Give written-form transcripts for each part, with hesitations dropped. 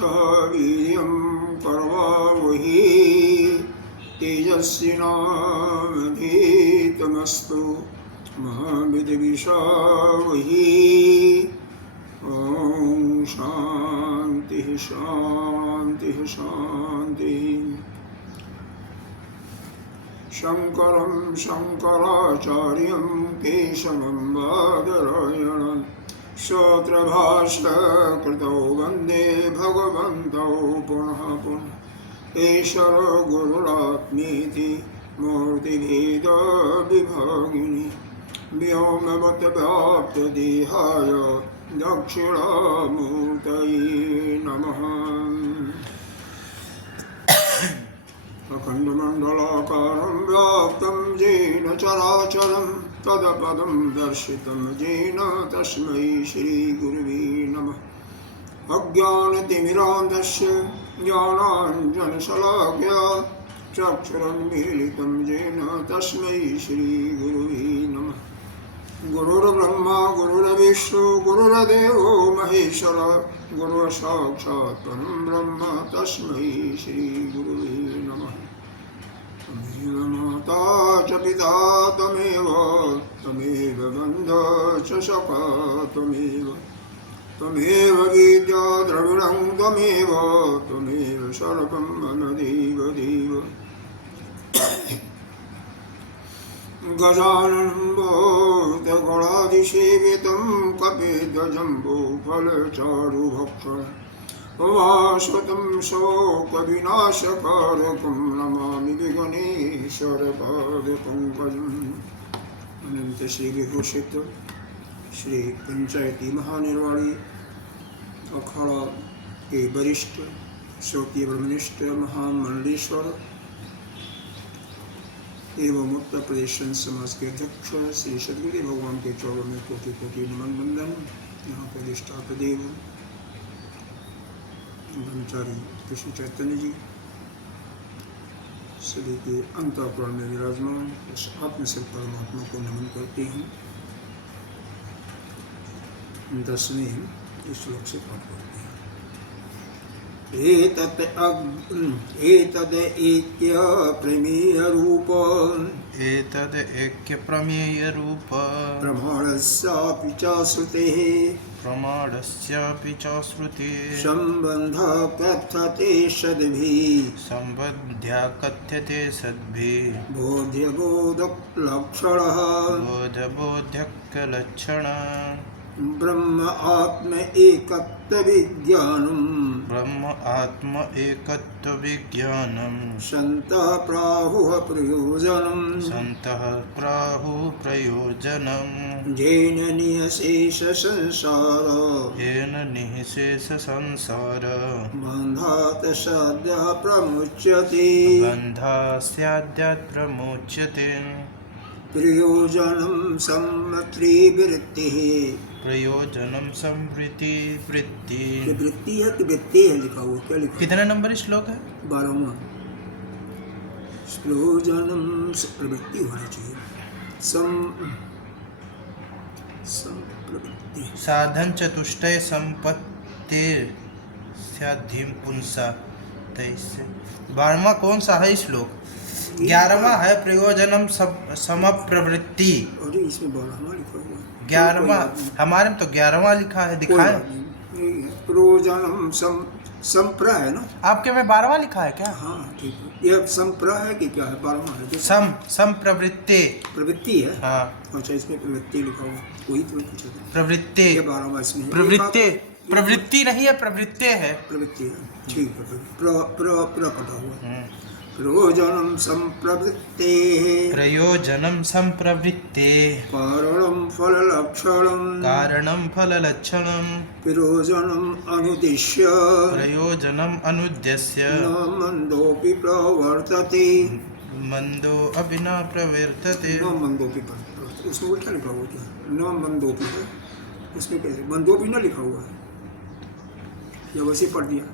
वीर्यं करवावहै तेजस्विनावधीतमस्तु मा विद्विषावहै। ॐ शान्तिः शान्तिः शान्तिः। शङ्करं शङ्कराचार्यं केशवं बादरायणं सूत्रभाष्यकृतौ वन्दे भगवन्तौ पुनः पुनः। ईश्वरो गुरुरात्मेति मूर्तिभेदविभागिनि व्योमवद्व्याप्तदेहाय दक्षिणामूर्तये नमः। अखण्डमण्डलाकारं व्याप्तं येन चराचरं तदपदं दर्शितं येन तस्मै श्रीगुरुवे नमः। अज्ञानतिमिरान्धस्य ज्ञानाञ्जनशलाकया चक्षुरुन्मीलितं येन तस्मै श्रीगुरुवे नमः। गुरुर्ब्रह्मा गुरुर्विष्णु गुरुर्देवो महेश्वरः गुरुर्साक्षात् परं ब्रह्म तस्मै श्रीगुरुवे नमः। त्वमेव माता च पिता त्वमेव बन्धुः च सखा त्वमेव विद्या द्रविणं त्वमेव सर्वं मम देव। गजाननं भूतगणाधिसेवितं कपिध्वजम्बूफलचारुभक्षणम् उमासुतं शोकविनाशकारकं नमामि विघ्नेश्वरपादपङ्कजम्। अनंत श्री विभूषित श्री पंचायती महानिर्वाणी अखाड़ा के वरिष्ठ श्रोतीय ब्रह्मनिष्ठ महामंडलेश्वर एवं उत्तर प्रदेश समाज के अध्यक्ष श्री सदगुरु भगवान के चरणों में कोटि कोटि नमन बंदन। यहाँ पर अधिष्ठाता देव ब्रह्मचारी कृष्ण चैतन्य जी सभी के अंतःकरण में विराजमान उस आत्मसिद्ध परमात्मा को नमन करते हैं। 10वें श्लोक से पाठ करते हैं। एतद् ऐक्य प्रमेय रूप प्रमाणस्यापि च श्रुतेः सम्बन्धः कथ्यते सद्भिः बोधबोधकलक्षणः ब्रह्म आत्म एकत्व विज्ञानम् सन्तः प्राहुः प्रयोजनम् येन निःशेष संसार बन्धात् सद्यः प्रमुच्यते प्रयोजनं संवृत्ति वृत्ति है कि वृत्ति है लिखा हुआ क्या लिखा? कितने नंबर श्लोक है? 12वां। प्रयोजनम प्रवृत्ति होनी चाहिए। संप्रवृत्ति साधन चतुष्टय संपत्ति साधिम पुंसा 12वां कौन सा है श्लोक? 11वां है प्रयोजनम समप्रवृत्ति। अरे इसमें 12वां लिखा हुआ है। 11वां हमारे में तो 11वां लिखा है, दिखाए। प्रयोजनम संप्र है ना? आपके में 12वां लिखा है क्या? हाँ ठीक है। ये संप्र है कि क्या है? 12वां है। प्रवृत्ति है। हाँ अच्छा इसमें प्रवृत्ति लिखा हुआ वही तो पूछा था। प्रवृत्ति 12वां इसमें प्रवृत्ति नहीं है, प्रवृत्ति है। प्रवृत्ति है ठीक है। कटा हुआ प्रयोजनं संप्रवृत्ते कारणं फललक्षणं प्रयोजनम् अनुद्देश्य न मन्दोऽपि प्रवर्तते उसमें उल्टा लिखा हुआ क्या? न मंदोपी है उसमें कैसे? मंदोपी न लिखा हुआ है या वैसे पढ़ दिया?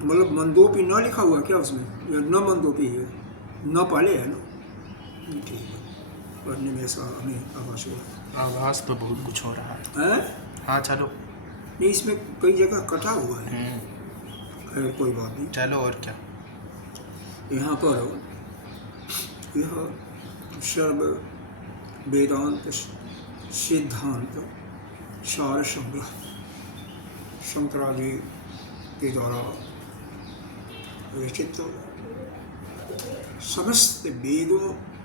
मतलब मंदोपी न लिखा हुआ क्या उसमें? न मंदोपी है, न पहले है ना? ठीक है, पढ़ने में ऐसा हमें आभास हुआ। आभास तो बहुत कुछ हो रहा है। हाँ चलो नहीं, इसमें कई जगह कटा हुआ है। खैर कोई बात नहीं। चलो और क्या। यहाँ पर यह सर्व वेदांत सिद्धांत सार संग्रह शंकराचार्य के द्वारा रचित समस्त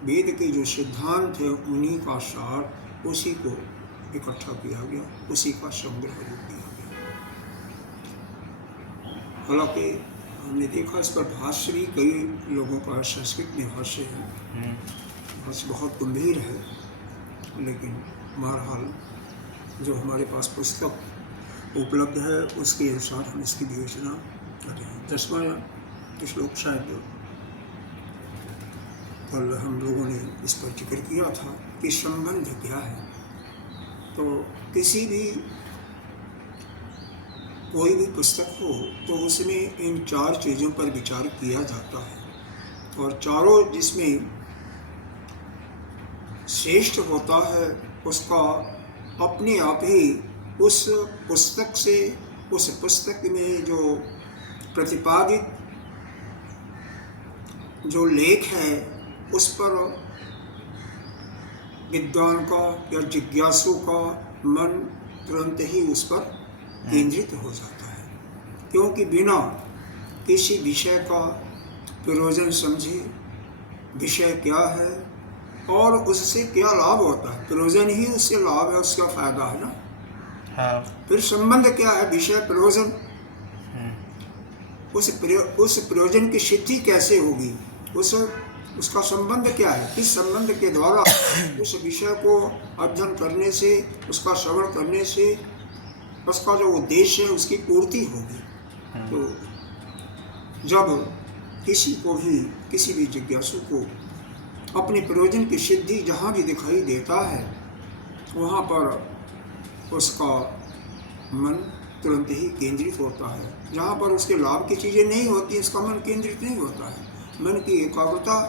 वेद के जो सिद्धांत है उन्हीं का सार, उसी को इकट्ठा किया गया, उसी का संग्रह किया गया। हालांकि हमने देखा इस पर भाष्य भी कई लोगों का संस्कृत में भाष्य है, भाष्य बहुत गंभीर है, लेकिन बहरहाल जो हमारे पास पुस्तक उपलब्ध है उसके अनुसार हम इसकी विवेचना कर रहे हैं। 10वां श्लोक शायद कल हम लोगों ने इस पर जिक्र किया था कि संबंध क्या है। तो किसी भी कोई भी पुस्तक हो तो उसमें इन 4 चीज़ों पर विचार किया जाता है, और चारों जिसमें श्रेष्ठ होता है उसका अपने आप ही उस पुस्तक से, उस पुस्तक में जो प्रतिपादित जो लेख है उस पर विद्वान का या जिज्ञासु का मन तुरंत ही उस पर केंद्रित हो जाता है, क्योंकि बिना किसी विषय का प्रयोजन समझे विषय क्या है और उससे क्या लाभ होता है, प्रयोजन ही उससे लाभ है, उसका फायदा है ना। हाँ। फिर संबंध क्या है, विषय प्रयोजन, उस प्रयोजन की सिद्धि कैसे होगी, उसका संबंध क्या है, किस संबंध के द्वारा उस विषय को अध्ययन करने से, उसका श्रवण करने से उसका जो उद्देश्य है उसकी पूर्ति होगी। तो जब किसी भी जिज्ञासु को अपने प्रयोजन की सिद्धि जहाँ भी दिखाई देता है वहाँ पर उसका मन तुरंत ही केंद्रित होता है। जहाँ पर उसके लाभ की चीज़ें नहीं होती उसका मन केंद्रित नहीं होता है। मन की एकाग्रता,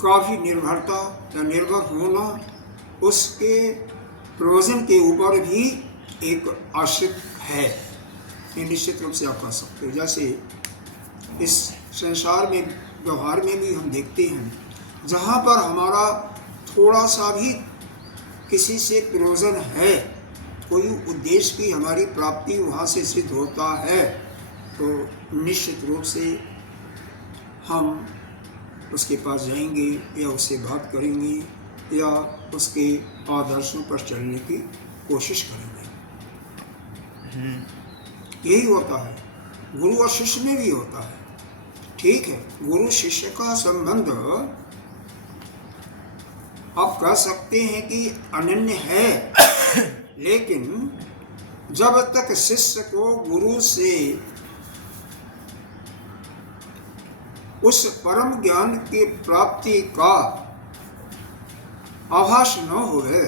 काफ़ी निर्भरता या निर्भर होना उसके प्रयोजन के ऊपर भी एक आश्रित है, ये निश्चित रूप से आप कह सकते हो। जैसे इस संसार में व्यवहार में भी हम देखते हैं, जहाँ पर हमारा थोड़ा सा भी किसी से प्रयोजन है, कोई उद्देश्य की हमारी प्राप्ति वहाँ से सिद्ध होता है, तो निश्चित रूप से हम उसके पास जाएंगे या उससे बात करेंगे या उसके आदर्शों पर चलने की कोशिश करेंगे। यही होता है, गुरु और शिष्य में भी होता है। ठीक है, गुरु शिष्य का संबंध आप कह सकते हैं कि अनन्य है, लेकिन जब तक शिष्य को गुरु से उस परम ज्ञान की प्राप्ति का आभास न होवे,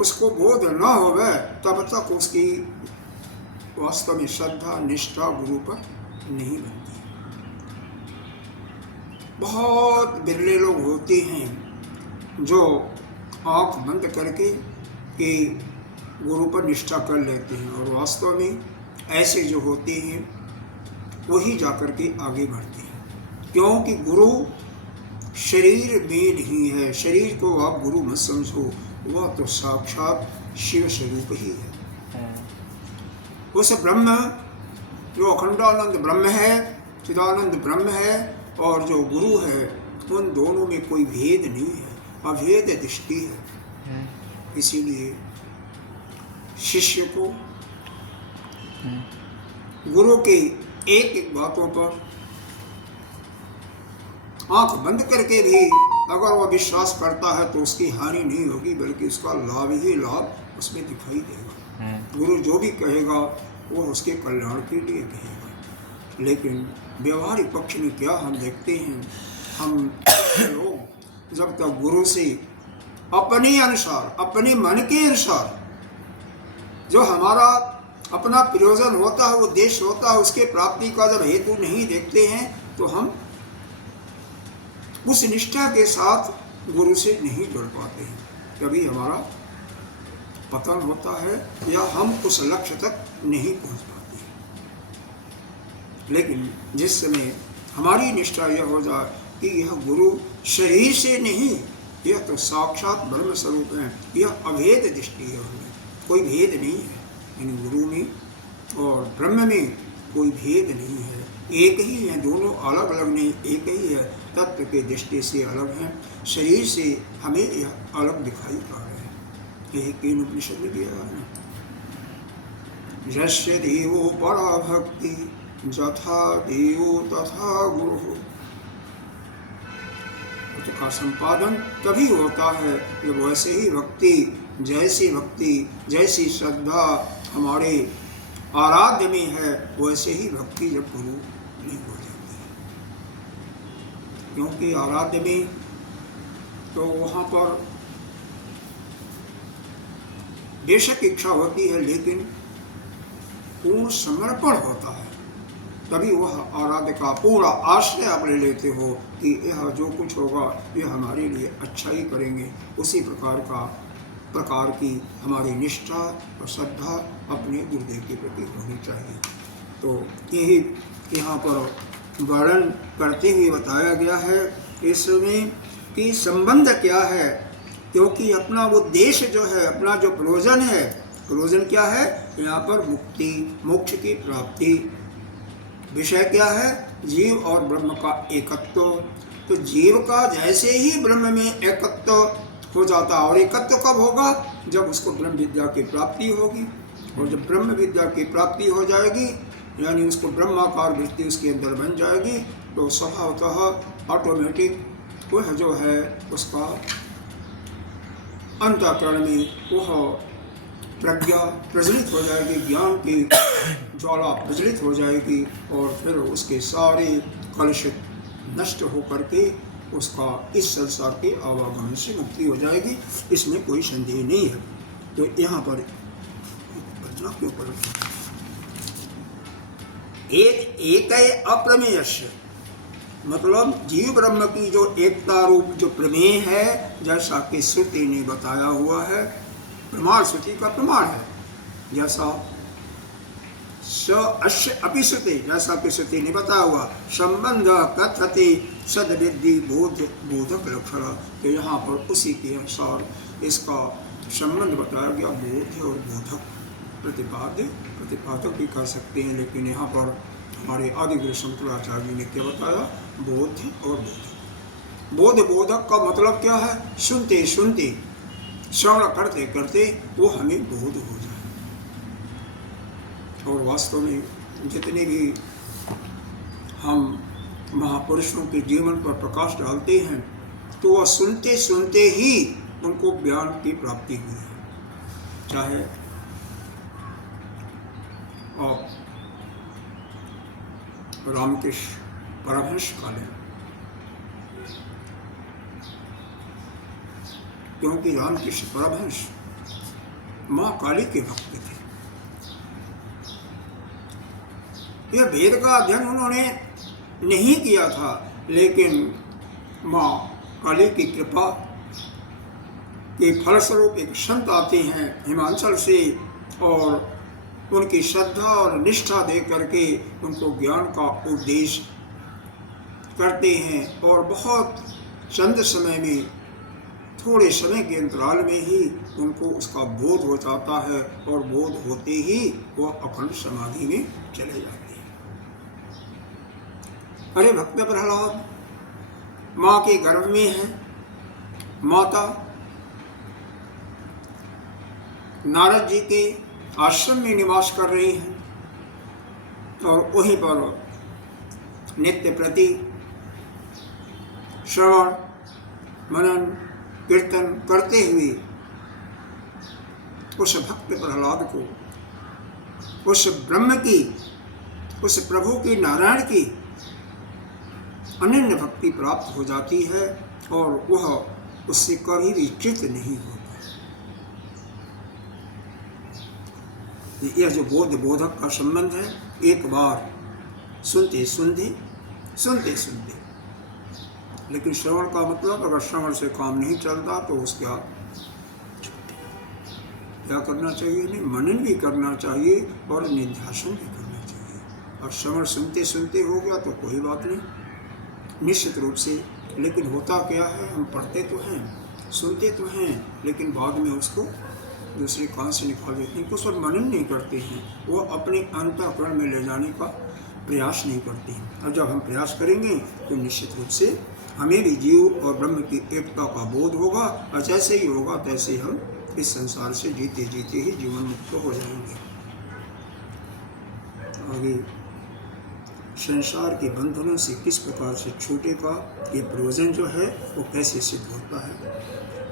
उसको बोध न होवे, तब तक उसकी वास्तव में श्रद्धा निष्ठा गुरु पर नहीं बनती। बहुत बिरले लोग होते हैं जो आँख बंद करके कि गुरु पर निष्ठा कर लेते हैं, और वास्तव में ऐसे जो होते हैं वही जाकर के आगे बढ़ते हैं, क्योंकि गुरु शरीर में नहीं है। शरीर को आप गुरु मत समझो, वह तो साक्षात शिव स्वरूप ही है। उस ब्रह्म जो अखंडानंद ब्रह्म है, चिदानंद ब्रह्म है, और जो गुरु है, उन दोनों में कोई भेद नहीं है, अभेद दृष्टि है। इसीलिए शिष्य को गुरु के एक एक बातों पर आंख बंद करके भी अगर वह विश्वास करता है तो उसकी हानि नहीं होगी, बल्कि उसका लाभ ही लाभ उसमें दिखाई देगा। गुरु जो भी कहेगा वो उसके कल्याण के लिए कहेगा। लेकिन व्यवहारिक पक्ष में क्या हम देखते हैं, हम लोग जब तक गुरु से अपने अनुसार, अपने मन के अनुसार जो हमारा अपना प्रयोजन होता है, उद्देश्य होता है, उसके प्राप्ति का जब हेतु नहीं देखते हैं तो हम उस निष्ठा के साथ गुरु से नहीं जुड़ पाते हैं, तभी हमारा पतन होता है या हम उस लक्ष्य तक नहीं पहुंच पाते हैं। लेकिन जिस समय हमारी निष्ठा यह हो जाए कि यह गुरु शरीर से नहीं, यह तो साक्षात ब्रह्म स्वरूप है, यह अभेद दृष्टि है, हमें कोई भेद नहीं है, यानी गुरु में और ब्रह्म में कोई भेद नहीं है, एक ही है, दोनों अलग अलग नहीं, एक ही है, तत्व के दृष्टि से अलग हैं, शरीर से हमें यह अलग दिखाई पड़ रहे हैं। यही केन उपनिषद में दिया है, यस्य देवो परा भक्ति जथा देवो तथा गुरु। का संपादन तभी होता है जब वैसे ही भक्ति, जैसी श्रद्धा हमारे आराध्य में है, वैसे ही भक्ति जब गुरु नहीं हो जाती है। क्योंकि आराध्य में तो वहाँ पर बेशक इच्छा होती है, लेकिन पूर्ण समर्पण होता है, तभी वह आराध्य का पूरा आश्रय आप ले लेते हो कि यह जो कुछ होगा यह हमारे लिए अच्छा ही करेंगे। उसी प्रकार की हमारी निष्ठा और श्रद्धा अपने गुरुदेव के प्रति होनी चाहिए। तो यही यहाँ पर वर्णन करते हुए बताया गया है इसमें कि संबंध क्या है, क्योंकि अपना उद्देश्य जो है, अपना जो प्रयोजन है, प्रयोजन क्या है, यहाँ पर मुक्ति, मोक्ष की प्राप्ति। विषय क्या है, जीव और ब्रह्म का एकत्व। तो जीव का जैसे ही ब्रह्म में एकत्व हो जाता, और एकत्व कब होगा, जब उसको ब्रह्म विद्या की प्राप्ति होगी, और जब ब्रह्म विद्या की प्राप्ति हो जाएगी, यानी उसको ब्रह्माकार वृत्ति उसके अंदर बन जाएगी, तो स्वभावतः ऑटोमेटिक वह जो है उसका अंतःकरण में वह प्रज्ञा प्रज्वलित हो जाएगी, ज्ञान की ज्वाला प्रज्वलित हो जाएगी, और फिर उसके सारे कलुषित नष्ट होकर के उसका इस संसार के आवागमन से मुक्ति हो जाएगी। इसमें कोई संदेह नहीं है। तो यहाँ पर बदला क्यों पड़ एक अप्रमेयस्य, मतलब जीव ब्रह्म की जो एकता रूप जो प्रमेय है, जैसा कि श्रुति ने बताया हुआ है, प्रमाण श्रुति का प्रमाण है, जैसा स अश्य अपि श्रुति, जैसा कि श्रुति ने बताया हुआ, संबंध कथते सद्विद्धि बोधक लक्षण। तो यहाँ पर उसी के अनुसार इसका संबंध बताया गया, बोध और बोधक, प्रतिपादक भी कर सकते हैं, लेकिन यहाँ पर हमारे आदिगुरु शंकराचार्य ने क्या बताया, बोध और बोधक। बोध बोधक का मतलब क्या है, सुनते सुनते श्रवण करते करते वो हमें बोध हो जाए। और वास्तव में जितने भी हम महापुरुषों के जीवन पर प्रकाश डालते हैं, तो वह सुनते सुनते ही उनको ज्ञान की प्राप्ति हुई है। चाहे आप रामकृष्ण परमहंस का लें, क्योंकि रामकृष्ण परमहंस माँ काली के भक्त थे। यह वेद का अध्ययन उन्होंने नहीं किया था, लेकिन माँ काली की कृपा के फलस्वरूप एक संत आते हैं हिमाचल से, और उनकी श्रद्धा और निष्ठा दे करके उनको ज्ञान का उपदेश करते हैं, और बहुत चंद समय में, थोड़े समय के अंतराल में ही उनको उसका बोध हो जाता है, और बोध होते ही वह अखंड समाधि में चले जाते हैं। अरे भक्त प्रहलाद माँ के गर्भ में है, माता नारद जी के आश्रम में निवास कर रही हैं, और वहीं पर नित्य प्रति श्रवण मनन कीर्तन करते हुए उस भक्त प्रहलाद को उस ब्रह्म की, उस प्रभु की, नारायण की अनन्य भक्ति प्राप्त हो जाती है, और वह उससे कभी भी च्युत नहीं होता। यह जो बोध बोधक का संबंध है, एक बार सुनते सुनते लेकिन श्रवण का मतलब अगर श्रवण से काम नहीं चलता तो उसका क्या करना चाहिए? नहीं, मनन भी करना चाहिए और निध्यासन भी करना चाहिए। और श्रवण सुनते सुनते हो गया तो कोई बात नहीं, निश्चित रूप से। लेकिन होता क्या है, हम पढ़ते तो हैं, सुनते तो हैं, लेकिन बाद में उसको दूसरे कान से निकाल देते हैं, कुछ और मनन नहीं करते हैं, वो अपने अंतःकरण में ले जाने का प्रयास नहीं करते हैं। और जब हम प्रयास करेंगे तो निश्चित रूप से हमें भी जीव और ब्रह्म की एकता का बोध होगा, और जैसे ही होगा तैसे हम इस संसार से जीते जीते ही जीवन मुक्त हो जाएंगे। आगे संसार के बंधनों से किस प्रकार से छूटेगा, ये प्रयोजन जो है वो कैसे सिद्ध होता है।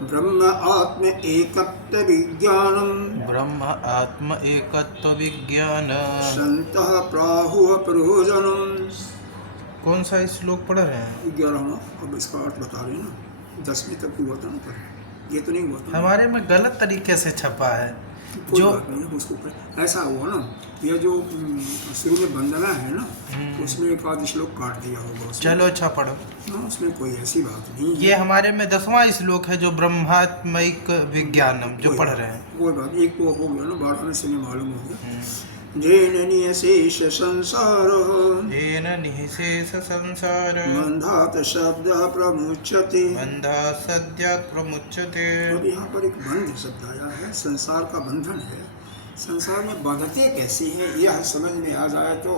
ब्रह्म आत्म एकत्व विज्ञानम, ब्रह्म आत्म एकत्व विज्ञान, संतः प्राहुः प्रयोजनम। कौन सा श्लोक पढ़ रहे हैं? 11वां। अब इसका अर्थ बता रहे हैं ना, 10वीं तक हुआ था ना, पर ये तो नहीं हुआ था। हमारे में गलत तरीके से छपा है। कोई जो बात नहीं है, उसको ऐसा हुआ ना, ये जो शुरू में वंदना है ना, उसमें एक आध श्लोक काट दिया होगा उसमें। चलो अच्छा पढ़ो। हाँ, उसमें कोई ऐसी बात नहीं है। ये हमारे में 10वां श्लोक है जो ब्रह्मात्मक विज्ञानम जो पढ़ रहे हैं। कोई बात, एक तो हो गया ना, 12वें से में मालूम हो गया। जेन नियशेष संसार, येन निःशेष संसार, बंधात शब्द प्रमुच्यते, बंधात् सद्यात् प्रमुच्यते। अब यहाँ पर एक बंध शब्द आया है, संसार का बंधन है। संसार में बांधते कैसी है, यह समझ में आ जाए तो,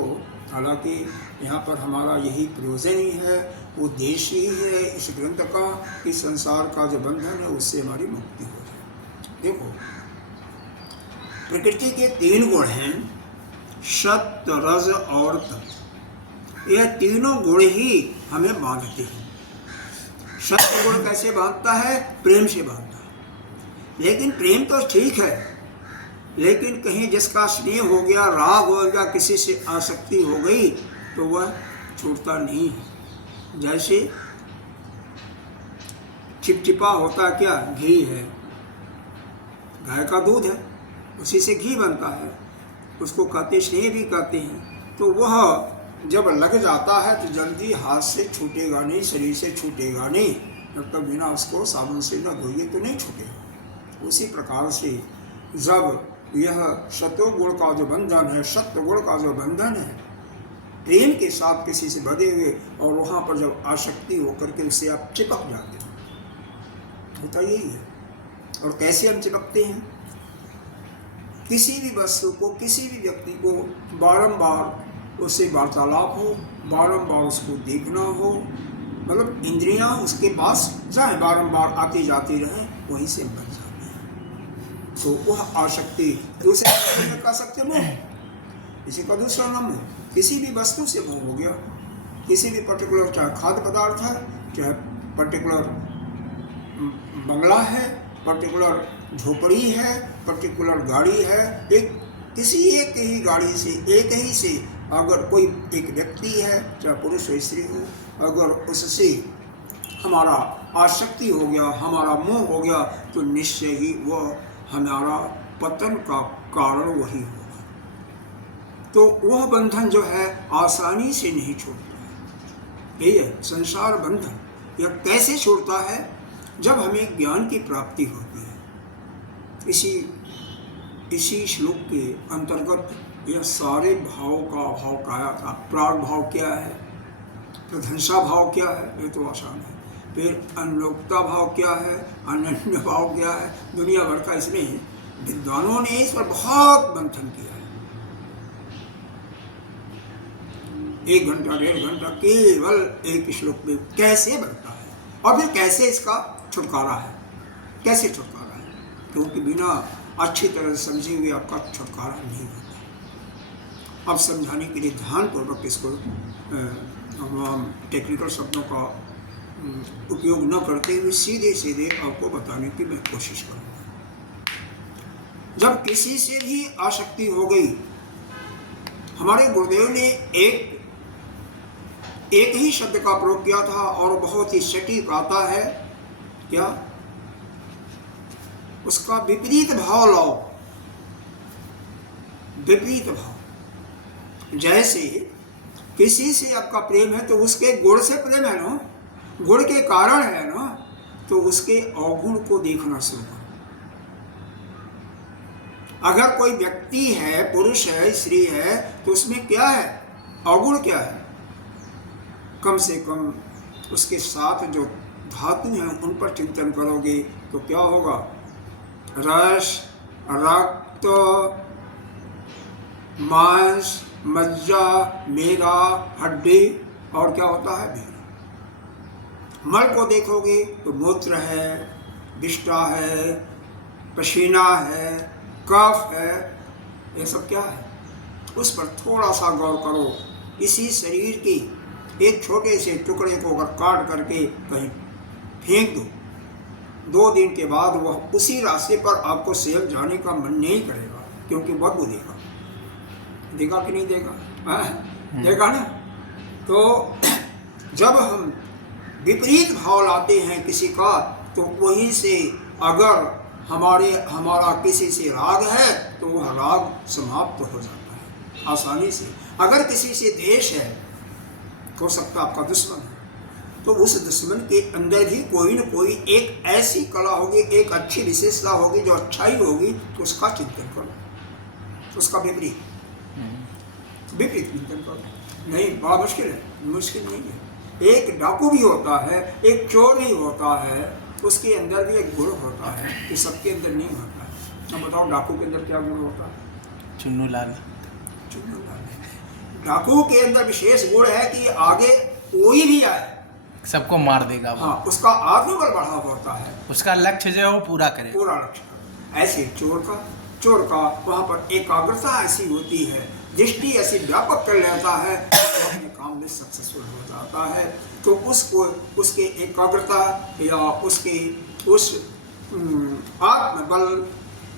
हालांकि यहाँ पर हमारा यही प्रयोजन ही है, उद्देश्य ही है इस ग्रंथ का कि संसार का जो बंधन है उससे हमारी मुक्ति हो जाए। देखो, प्रकृति के 3 गुण हैं, सत्व, रज और तप। यह तीनों गुण ही हमें बांधते हैं। सत्व गुण कैसे बांधता है? प्रेम से बांधता है। लेकिन प्रेम तो ठीक है, लेकिन कहीं जिसका स्नेह हो गया, राग हो गया, किसी से आसक्ति हो गई तो वह छूटता नहीं है। जैसे चिपचिपा होता क्या? घी है, गाय का दूध है, उसी से घी बनता है, उसको कहते स्नेह भी कहते हैं। तो वह जब लग जाता है तो जल्दी हाथ से छूटेगा नहीं, शरीर से छूटेगा नहीं, जब तक बिना उसको साबुन से न धोइए तो नहीं छूटेगा। उसी प्रकार से जब यह सत्व गुण का जो बंधन है, सत्व गुण का जो बंधन है, प्रेम के साथ किसी से बंधे हुए, और वहाँ पर जब आसक्ति होकर के उससे आप चिपक जाते हैं, होता यही है। और कैसे हम चिपकते हैं? किसी भी वस्तु को, किसी भी व्यक्ति को बारंबार उससे वार्तालाप हो, बारंबार उसको देखना हो, मतलब इंद्रियां उसके पास चाहे बारंबार आती जाती रहें, वहीं से बन जाती हैं। तो वह आसक्ति दूसरे में कह सकते मोह, किसी का दूसरा नाम हो, किसी भी वस्तु से मोह हो गया, किसी भी पर्टिकुलर, चाहे खाद्य पदार्थ है, चाहे पर्टिकुलर बंगला है, पर्टिकुलर झोपड़ी है, पर्टिकुलर गाड़ी है, किसी एक ही गाड़ी से, एक ही से अगर कोई एक व्यक्ति है, चाहे पुरुष हो स्त्री हो, अगर उससे हमारा आसक्ति हो गया, हमारा मोह हो गया, तो निश्चय ही वह हमारा पतन का कारण वही होगा। तो वह बंधन जो है आसानी से नहीं छूटता है। यही है संसार बंधन। यह कैसे छूटता है? जब हमें ज्ञान की प्राप्ति होती है। इसी श्लोक के अंतर्गत यह सारे भाव का अभाव काया था। प्राग भाव क्या है, प्रशंसा भाव क्या है, ये तो आसान है। फिर अनलोकता भाव क्या है, अनन्य भाव क्या है, दुनिया भर का इसमें विद्वानों ने इस पर बहुत मंथन किया है। 1 घंटा 1.5 घंटा केवल एक श्लोक में कैसे बनता है, और फिर कैसे इसका छुटकारा है, कैसे छुटकारा है, क्योंकि बिना अच्छी तरह से समझे हुए आपका छुटकारा नहीं होता। अब समझाने के लिए ध्यानपूर्वक इसको हम टेक्निकल शब्दों का उपयोग न करते हुए सीधे सीधे आपको बताने की मैं कोशिश करूँगा। जब किसी से भी आसक्ति हो गई, हमारे गुरुदेव ने एक ही शब्द का प्रयोग किया था और बहुत ही सटीक आता है, क्या? उसका विपरीत भाव लाओ, विपरीत भाव। जैसे किसी से आपका प्रेम है तो उसके गुण से प्रेम है ना, गुण के कारण है ना, तो उसके अवगुण को देखना शुरू करो। अगर कोई व्यक्ति है, पुरुष है, स्त्री है, तो उसमें क्या है, अवगुण क्या है? कम से कम उसके साथ जो धातु हैं उन पर चिंतन करोगे तो क्या होगा? रस, रक्त, मांस, मज्जा, मेदा, हड्डी और क्या होता है, भेड़। मल को देखोगे तो मूत्र है, विष्ठा है, पसीना है, कफ है, ये सब क्या है? उस पर थोड़ा सा गौर करो। इसी शरीर की एक छोटे से टुकड़े को अगर काट करके कहीं फेंक दो, 2 दिन के बाद वह उसी रास्ते पर आपको सेल जाने का मन नहीं करेगा, क्योंकि बदबू देगा। देगा कि नहीं देगा? देगा ना। तो जब हम विपरीत भाव लाते हैं किसी का, तो वहीं से अगर हमारा किसी से राग है तो वह राग समाप्त हो जाता है आसानी से। अगर किसी से द्वेष है, हो सकता आपका दुश्मन है, तो उस दुश्मन के अंदर भी कोई न कोई एक ऐसी कला होगी, एक अच्छी विशेषता होगी जो अच्छाई होगी, तो उसका चिंतन करो, उसका विपरीत चिंतन करो। नहीं, बड़ा मुश्किल है, मुश्किल नहीं है। एक डाकू भी होता है, एक चोर भी होता है, उसके अंदर भी एक गुण होता है, ये सबके अंदर नहीं होता है। अब बताओ डाकू के अंदर क्या गुण होता है? चुन्नू लाल। डाकू के अंदर विशेष गुण है कि आगे कोई भी आए सबको मार देगा वो। हाँ, उसका आत्मबल बढ़ा होता है, उसका लक्ष्य जो है वो पूरा करे, पूरा लक्ष्य। ऐसे चोर का वहाँ पर एकाग्रता ऐसी होती है, दृष्टि ऐसी व्यापक कर लेता है, तो अपने काम में सक्सेसफुल हो जाता है। तो उसको उसके एकाग्रता या उसके उस आत्मबल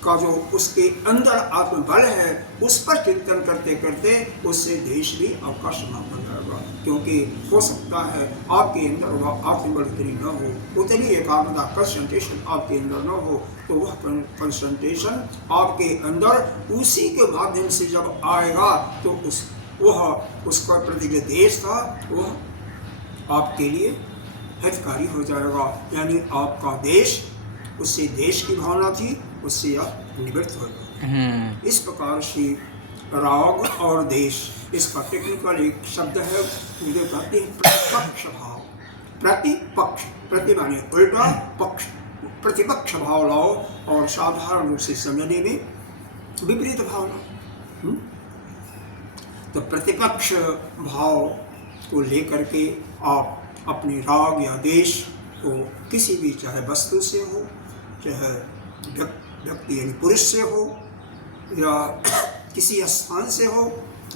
का जो उसके अंदर आत्मबल है, उस पर चिंतन करते करते उससे देश भी आपका समाप्त हो जाएगा। क्योंकि हो सकता है आपके अंदर वह आत्मबल इतनी न हो, उतनी एकाग्रता, कंसंट्रेशन आपके अंदर न हो, तो वह कंसंट्रेशन आपके अंदर उसी के माध्यम से जब आएगा, तो उसका प्रति जो देश था वह आपके लिए हितकारी हो जाएगा। यानी आपका देश, उससे देश की भावना थी, उससे आप निवृत्त हो जाओगे। इस प्रकार से राग और देश, इसका टेक्निकल एक शब्द है, मुझे कहते हैं प्रतिपक्ष भाव। प्रतिपक्ष, प्रति माने उल्टा, पक्ष, प्रतिपक्ष भाव लाओ और साधारण रूप से समझने में विपरीत भाव लाओ। तो प्रतिपक्ष भाव को लेकर के आप अपने राग या देश को किसी भी, चाहे वस्तु से हो, चाहे व्यक्ति यानी पुरुष से हो, या किसी स्थान से हो,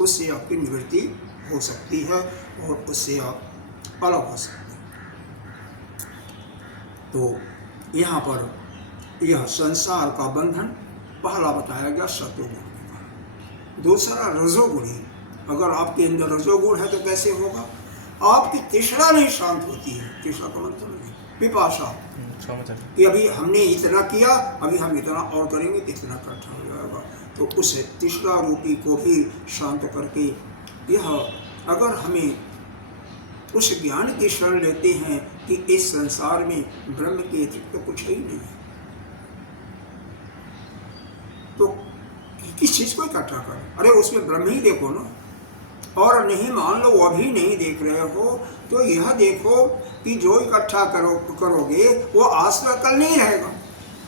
उससे आपकी निवृत्ति हो सकती है और उससे आप अलग हो सकते हैं। तो यहाँ पर यह संसार का बंधन पहला बताया गया सत्वगुण का। दूसरा रजोगुणी। अगर आपके अंदर रजोगुण है तो कैसे होगा? आपकी तृष्णा नहीं शांत होती है। तृष्णा का मतलब नहीं, पिपासा, कि अभी हमने इतना किया, अभी हम इतना और करेंगे, कितना इकट्ठा हो जाएगा। तो उस तृष्णा रूपी को भी शांत करके, यह अगर हमें उस ज्ञान की शरण लेते हैं कि इस संसार में ब्रह्म के अतिरिक्त तो कुछ ही नहीं है, तो किस चीज को इकट्ठा करें? अरे उसमें ब्रह्म ही देखो ना। और नहीं, मान लो वो भी नहीं देख रहे हो, तो यह देखो कि जो इकट्ठा करोगे वो आज तो कल नहीं रहेगा।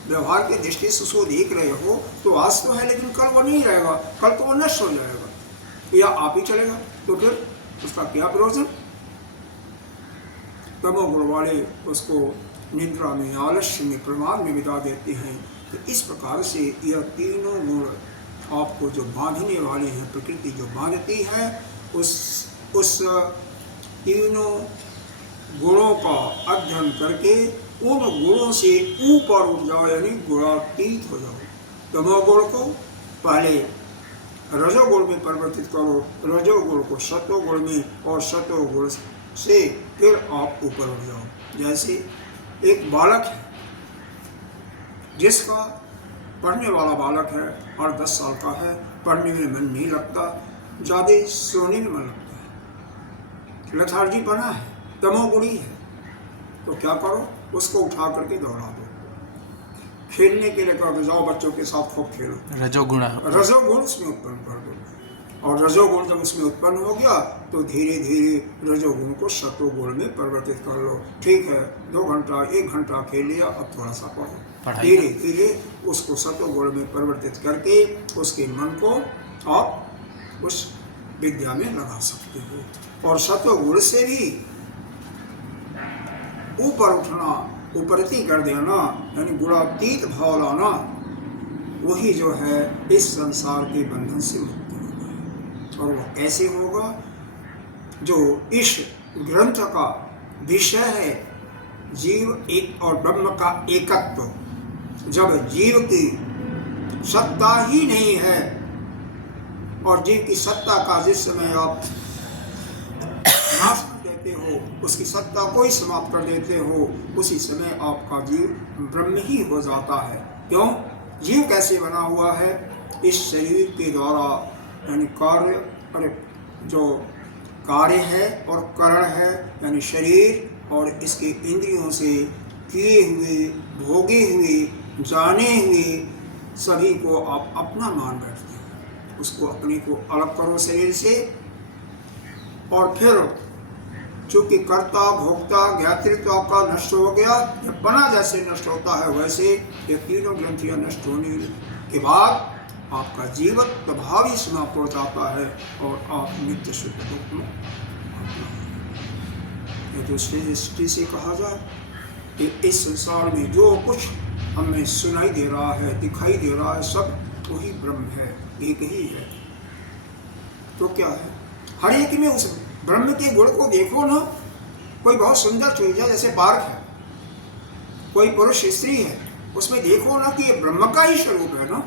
व्यवहार के दृष्टि से उसको देख रहे हो तो आज तो है, लेकिन कल वो नहीं रहेगा, कल तो वो नष्ट हो जाएगा या आप ही चलेगा, तो फिर उसका क्या प्रयोजन? तमोगुण वाले उसको निद्रा में, आलस्य में, प्रमाद में बिता देते हैं। तो इस प्रकार से यह तीनों गुण आपको जो बांधने वाले हैं, प्रकृति जो बांधती है, उस तीनों गुणों का अध्ययन करके उन गुणों से ऊपर उठ जाओ, यानी गुणातीत हो जाओ। तमोगुण को पहले रजोगुण में परिवर्तित करो, रजोगुण को सत्वगुण में, और सत्वगुण से फिर आप ऊपर उठ जाओ। जैसे एक बालक है जिसका पढ़ने वाला बालक है और 10 साल का है, पढ़ने में मन नहीं लगता, ज़्यादा सोने में मन लगता है, लथार्जी बना है, तमोगुणी है। तो क्या करो, उसको उठा करके दौड़ा दो। खेलने के लिए कहो तो जाओ बच्चों के साथ खूब खेलो, रजोगुण रजोगुण उसमें उत्पन्न कर दो। और रजोगुण जब उसमें उत्पन्न हो गया तो धीरे धीरे रजोगुण को सतोगुण में परिवर्तित कर लो। ठीक है, 2 घंटा 1 घंटा खेल लिया, अब थोड़ा सा पढ़ो। धीरे धीरे उसको सतोगुण में परिवर्तित करके उसके मन को आप उस विद्या में लगा सकते हो। और सतोगुण से भी ऊपर उठना, उपरती कर देना, यानी गुणातीत भाव लाना, वही जो है इस संसार के बंधन से मुक्त होगा। और वह कैसे होगा? जो इस ग्रंथ का विषय है जीव एक और ब्रह्म का एकत्व, जब जीव की सत्ता ही नहीं है और जीव की सत्ता का जिस समय आप नाश कर देते हो, उसकी सत्ता को ही समाप्त कर देते हो, उसी समय आपका जीव ब्रह्म ही हो जाता है। क्यों? जीव कैसे बना हुआ है? इस शरीर के द्वारा, यानी कार्य, जो कार्य है और करण है, यानी शरीर और इसके इंद्रियों से किए हुए, भोगे हुए, जाने हुए सभी को आप अपना मान बैठते हो। उसको अपने को अलग करो शरीर से, और फिर चूंकि कर्ता भोक्ता ज्ञातृत्व आपका नष्ट हो गया, या पना जैसे नष्ट होता है वैसे ये तीनों ग्रंथियां नष्ट होने के बाद आपका जीवत्व भाव ही समाप्त हो जाता है और आप नित्य सुख दुख में। दूसरी दृष्टि से कहा जाए कि इस संसार में जो कुछ हमें सुनाई दे रहा है, दिखाई दे रहा है, सब वही ब्रह्म है, एक ही है। तो क्या है? हर एक में उस ब्रह्म के गुण को देखो ना। कोई बहुत सुंदर चीज है, जैसे पार्क है, कोई पुरुष स्त्री है, उसमें देखो ना कि ये ब्रह्म का ही स्वरूप है ना।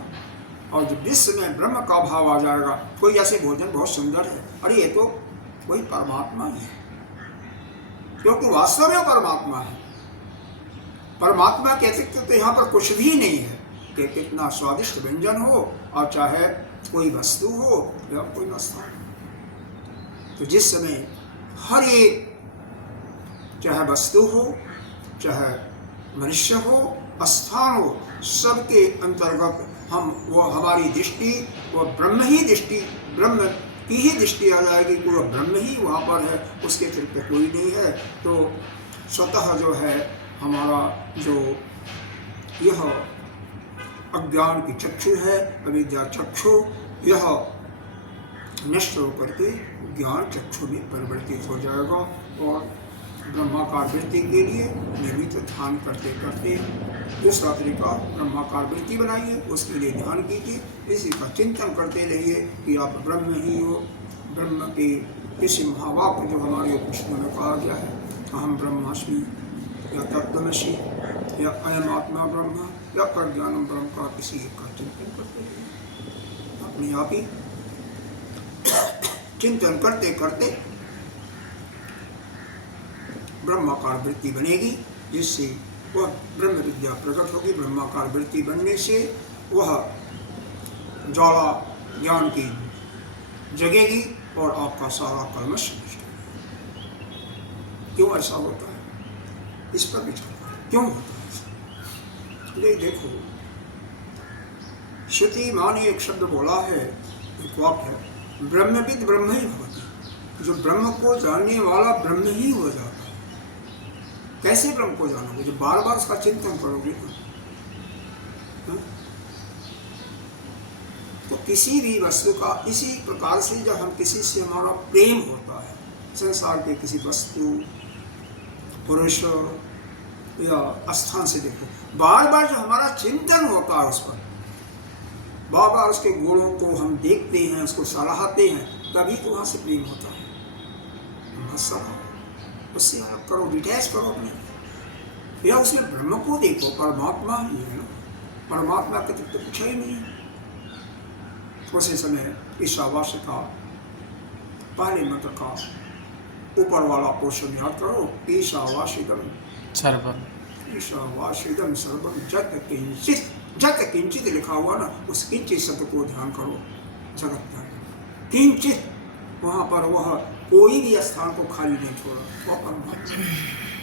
और जब जिस समय ब्रह्म का भाव आ जाएगा, कोई जैसे भोजन बहुत सुंदर है, अरे ये तो वही परमात्मा ही है, क्योंकि वास्तव में परमात्मा है। परमात्मा के अतिरिक्त तो यहाँ पर कुछ भी नहीं है कि कितना स्वादिष्ट व्यंजन हो, और चाहे कोई वस्तु हो या कोई वस्तु। तो जिस समय हर एक, चाहे वस्तु हो, चाहे मनुष्य हो, स्थान हो, सबके अंतर्गत हम वो हमारी दृष्टि वो ब्रह्म ही दृष्टि, ब्रह्म की ही दृष्टि आ जाएगी कि वो ब्रह्म ही वहाँ पर है, उसके अतिरिक्त कोई नहीं है। तो स्वतः जो है हमारा जो यह अज्ञान की चक्षु है, अविद्या चक्षु, यह नष्ट होकर के ज्ञान चक्षु में परिवर्तित हो जाएगा। और ब्रह्माकार वृत्ति के लिए नियमित ध्यान करते करते, दूसरा तरीका ब्रह्माकार वृत्ति बनाइए, उसके लिए ध्यान कीजिए, इसी का चिंतन करते रहिए कि आप ब्रह्म ही हो। ब्रह्म के किसी महावाक्य जो हमारे उपनिषदों में कहा गया है, अहम ब्रह्मास्मि या तत्त्वमसि या अयम आत्मा ब्रह्म या प्रज्ञानम ब्रह्म का किसी एक का चिंतन करते रहिए। अपने आप ही चिंतन करते करते ब्रह्माकार वृत्ति बनेगी, जिससे वह ब्रह्म विद्या प्रकट होगी। ब्रह्माकार वृत्ति बनने से वह ज्वाला ज्ञान की जगेगी और आपका सारा कल्मश नष्ट होगा। क्यों ऐसा होता है? इस पर विचार करें, क्यों होता है ऐसा? ये देखो, श्रुति माँ ने एक शब्द बोला है, एक वाक्य, ब्रह्मविद ब्रह्म ही होती। जो ब्रह्म को जानने वाला ब्रह्म ही हो जाता है। कैसे ब्रह्म को जानोगे? जब बार बार उसका चिंतन करोगे तो किसी भी वस्तु का इसी प्रकार से, जब हम किसी से हमारा प्रेम होता है, संसार के किसी वस्तु, पुरुष या स्थान से देखो, बार बार जो हमारा चिंतन होता है उस पर, बार बार उसके गुणों को हम देखते हैं, उसको सराहते हैं, तभी तो वहाँ से प्रेम होता है। सराहो, उससे अलग करो, डिटैच करो अपने, या उसमें ब्रह्म को देखो, परमात्मा ही है ना। परमात्मा के तो कुछ ही नहीं है। उसी समय ईशावास्य का पहले मंत्र का ऊपर वाला पोर्शन याद करो, ईशावास्यदम सर्वम, ईशावास्यदम सर्वम जत किंचित, जत किंचित लिखा हुआ ना, उस किंचित शब्द को ध्यान करो। जगत किंचित, वहाँ पर वह कोई भी स्थान को खाली नहीं छोड़ा, वह परमात्मा।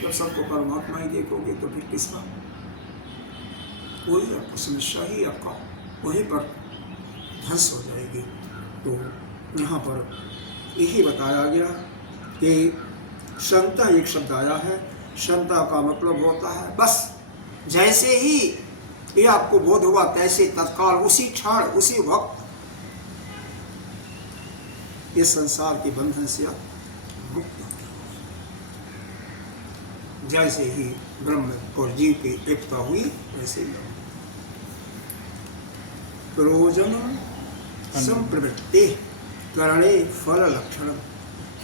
जब सबको परमात्मा ही देखोगे तो फिर किसका, वही आपको समस्या ही आपका वहीं पर ध्वंस हो जाएगी। तो यहाँ पर यही बताया गया कि क्षमता एक शब्द आया है, क्षमता का मतलब होता है बस जैसे ही ये आपको बोध हुआ तैसे तत्काल उसी क्षण उसी वक्त इस संसार के बंधन से आप मुक्त हो जाओगे। जैसे ही ब्रह्म और जीव की एकता हुई वैसे ही प्रयोजन संप्रवृत्ति करणे फल लक्षण,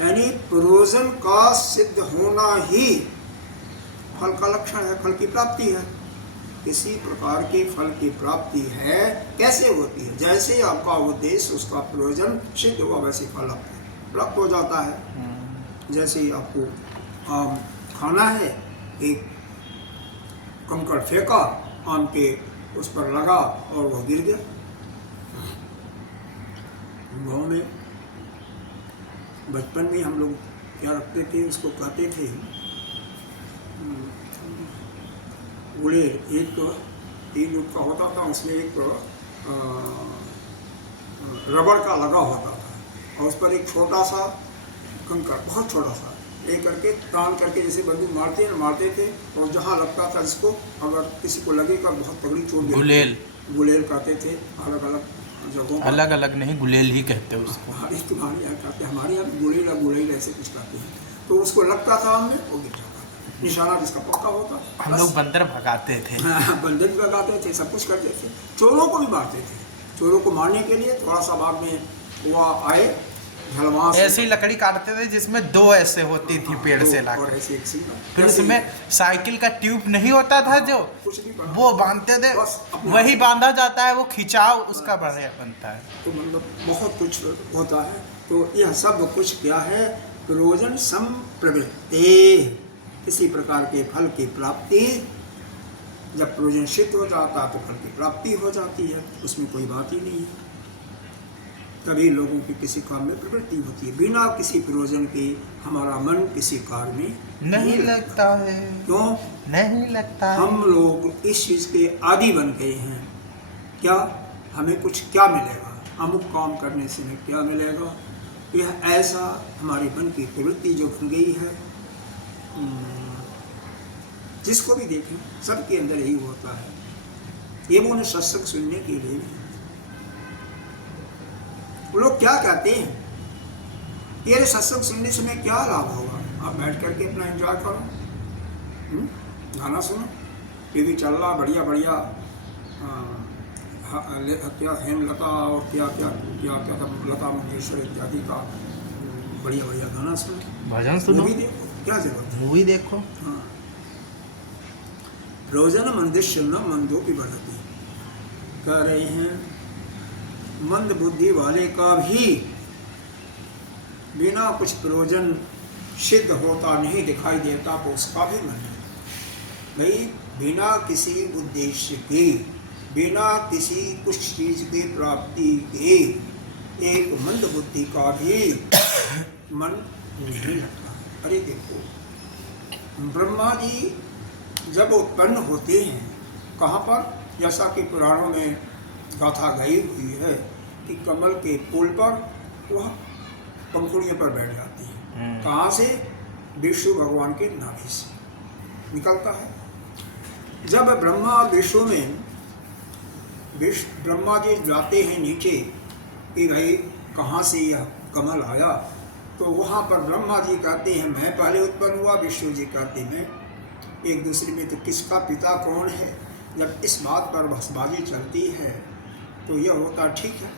यानी प्रयोजन का सिद्ध होना ही फल का लक्षण है, फल की प्राप्ति है। किसी प्रकार की फल की प्राप्ति है, कैसे होती है? जैसे आपका उद्देश्य उसका प्रयोजन सिद्ध हुआ वैसे फल आपको प्राप्त हो जाता है। जैसे ही आपको आम खाना है, एक कंकड़ फेंका आम के उस पर लगा और वह गिर गया। गाँव में बचपन में हम लोग क्या रखते थे, उसको कहते थे गुलेल, एक तो 3 फुट का होता था, उसमें एक रबड़ का लगा होता था और उस पर एक छोटा सा कंकड़, बहुत छोटा सा ले करके तान करके जैसे बंदूक मारते थे और जहाँ लगता था जिसको अगर किसी को लगेगा बहुत तगड़ी चोट, गुलेल कहते थे। अलग अलग जगहों, अलग अलग नहीं गुलेल ही कहते हैं उसको। तुम्हारे यहाँ कहते, हमारे यहाँ गुलेल ऐसे कुछ कहते हैं। तो उसको लगता था हमने, वो गिर जाता था, निशाना जिसका पक्का होता। हम लोग बंदर भगाते थे, बंदर भी भगाते थे, सब कुछ करते थे। चोरों को भी मारते थे। चोरों को मारने के लिए थोड़ा सा बाद में वो आए, ऐसे ही लकड़ी काटते थे जिसमें 2 ऐसे होती थी पेड़ से लाकर, फिर उसमें साइकिल का ट्यूब नहीं होता था जो वो बांधते थे, वही बांधा जाता है, वो खिंचाव उसका बढ़िया बनता है। तो मतलब बहुत कुछ होता है। तो यह सब कुछ क्या है? प्रयोजन संप्रवृत्ति, किसी प्रकार के फल की प्राप्ति। जब प्रयोजन सिद्ध हो जाता है तो फल की प्राप्ति हो जाती है, उसमें कोई बात ही नहीं है। तभी लोगों की किसी काम में प्रवृत्ति होती है। बिना किसी प्रयोजन के हमारा मन किसी कार्य में नहीं लगता है। क्यों नहीं लगता है? हम लोग इस चीज़ के आदी बन गए हैं। क्या हमें कुछ क्या मिलेगा, अमुक काम करने से हमें क्या मिलेगा, यह ऐसा हमारे मन की प्रवृत्ति जो बन गई है। जिसको भी देखें सबके अंदर यही होता है। ये वो सत्संग सुनने के लिए वो लोग क्या कहते हैं, ये सत्संग सुनने से मैं क्या लाभ होगा? आप बैठ करके अपना एंजॉय करो, गाना सुनो, टीवी चल रहा बढ़िया बढ़िया, क्या हेमलता और क्या क्या क्या क्या लता मंगेशकर इत्यादि का बढ़िया बढ़िया गाना सुनो, भजन सुनो, मूवी देखो, क्या जरूरत है? मूवी देखो। हाँ, रोजाना मंदिर न मंदो की बढ़ती कह रहे हैं। मंद बुद्धि वाले का भी बिना कुछ प्रयोजन सिद्ध होता नहीं दिखाई देता, तो उसका भी मन है भाई, बिना किसी उद्देश्य के, बिना किसी कुछ चीज की प्राप्ति के एक मंद बुद्धि का भी मन नहीं लगता। अरे देखो, ब्रह्मा जी जब उत्पन्न होते हैं कहाँ पर, जैसा कि पुराणों में गाथा गई हुई है कि कमल के फूल पर वह पंखुड़ियों पर बैठ जाती है। कहाँ से? विष्णु भगवान के नाभि से निकलता है। जब ब्रह्मा विष्णु में ब्रह्मा जी जाते हैं नीचे कि भाई कहाँ से यह कमल आया, तो वहाँ पर ब्रह्मा जी कहते हैं मैं पहले उत्पन्न हुआ, विष्णु जी कहते हैं एक दूसरे में तो किसका पिता कौन है। जब इस बात पर बहसबाजी चलती है तो यह होता ठीक है,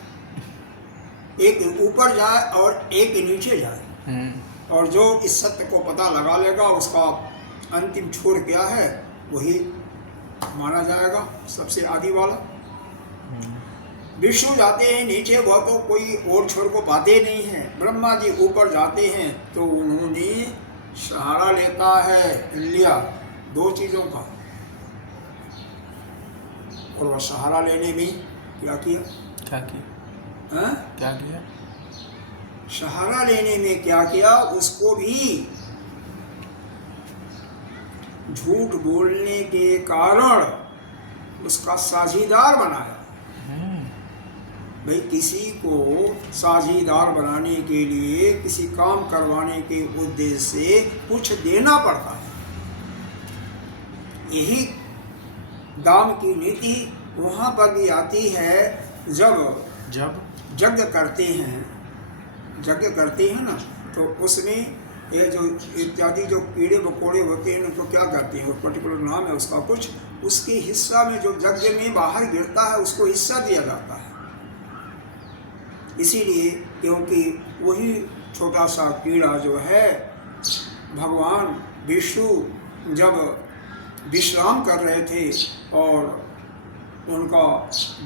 एक ऊपर जाए और एक नीचे जाए, और जो इस सत्य को पता लगा लेगा उसका अंतिम छोर क्या है वही माना जाएगा सबसे आदि वाला। विष्णु जाते हैं नीचे, वह तो कोई और छोर को पाते नहीं हैं। ब्रह्मा जी ऊपर जाते हैं तो उन्होंने सहारा लेता है लिया 2 चीज़ों का, और वह सहारा लेने में क्या किया? क्या किया? सहारा लेने में क्या किया? उसको भी झूठ बोलने के कारण उसका साझीदार बनाया। भाई किसी को साझीदार बनाने के लिए किसी काम करवाने के उद्देश्य से कुछ देना पड़ता है। यही दाम की नीति वहाँ पर भी आती है जब यज्ञ करते हैं ना, तो उसमें ये जो इत्यादि जो कीड़े मकोड़े होते हैं उनको क्या कहते हैं, वो पर्टिकुलर नाम है उसका कुछ, उसके हिस्सा में जो यज्ञ में बाहर गिरता है उसको हिस्सा दिया जाता है। इसीलिए क्योंकि वही छोटा सा कीड़ा जो है भगवान विष्णु जब विश्राम कर रहे थे और उनका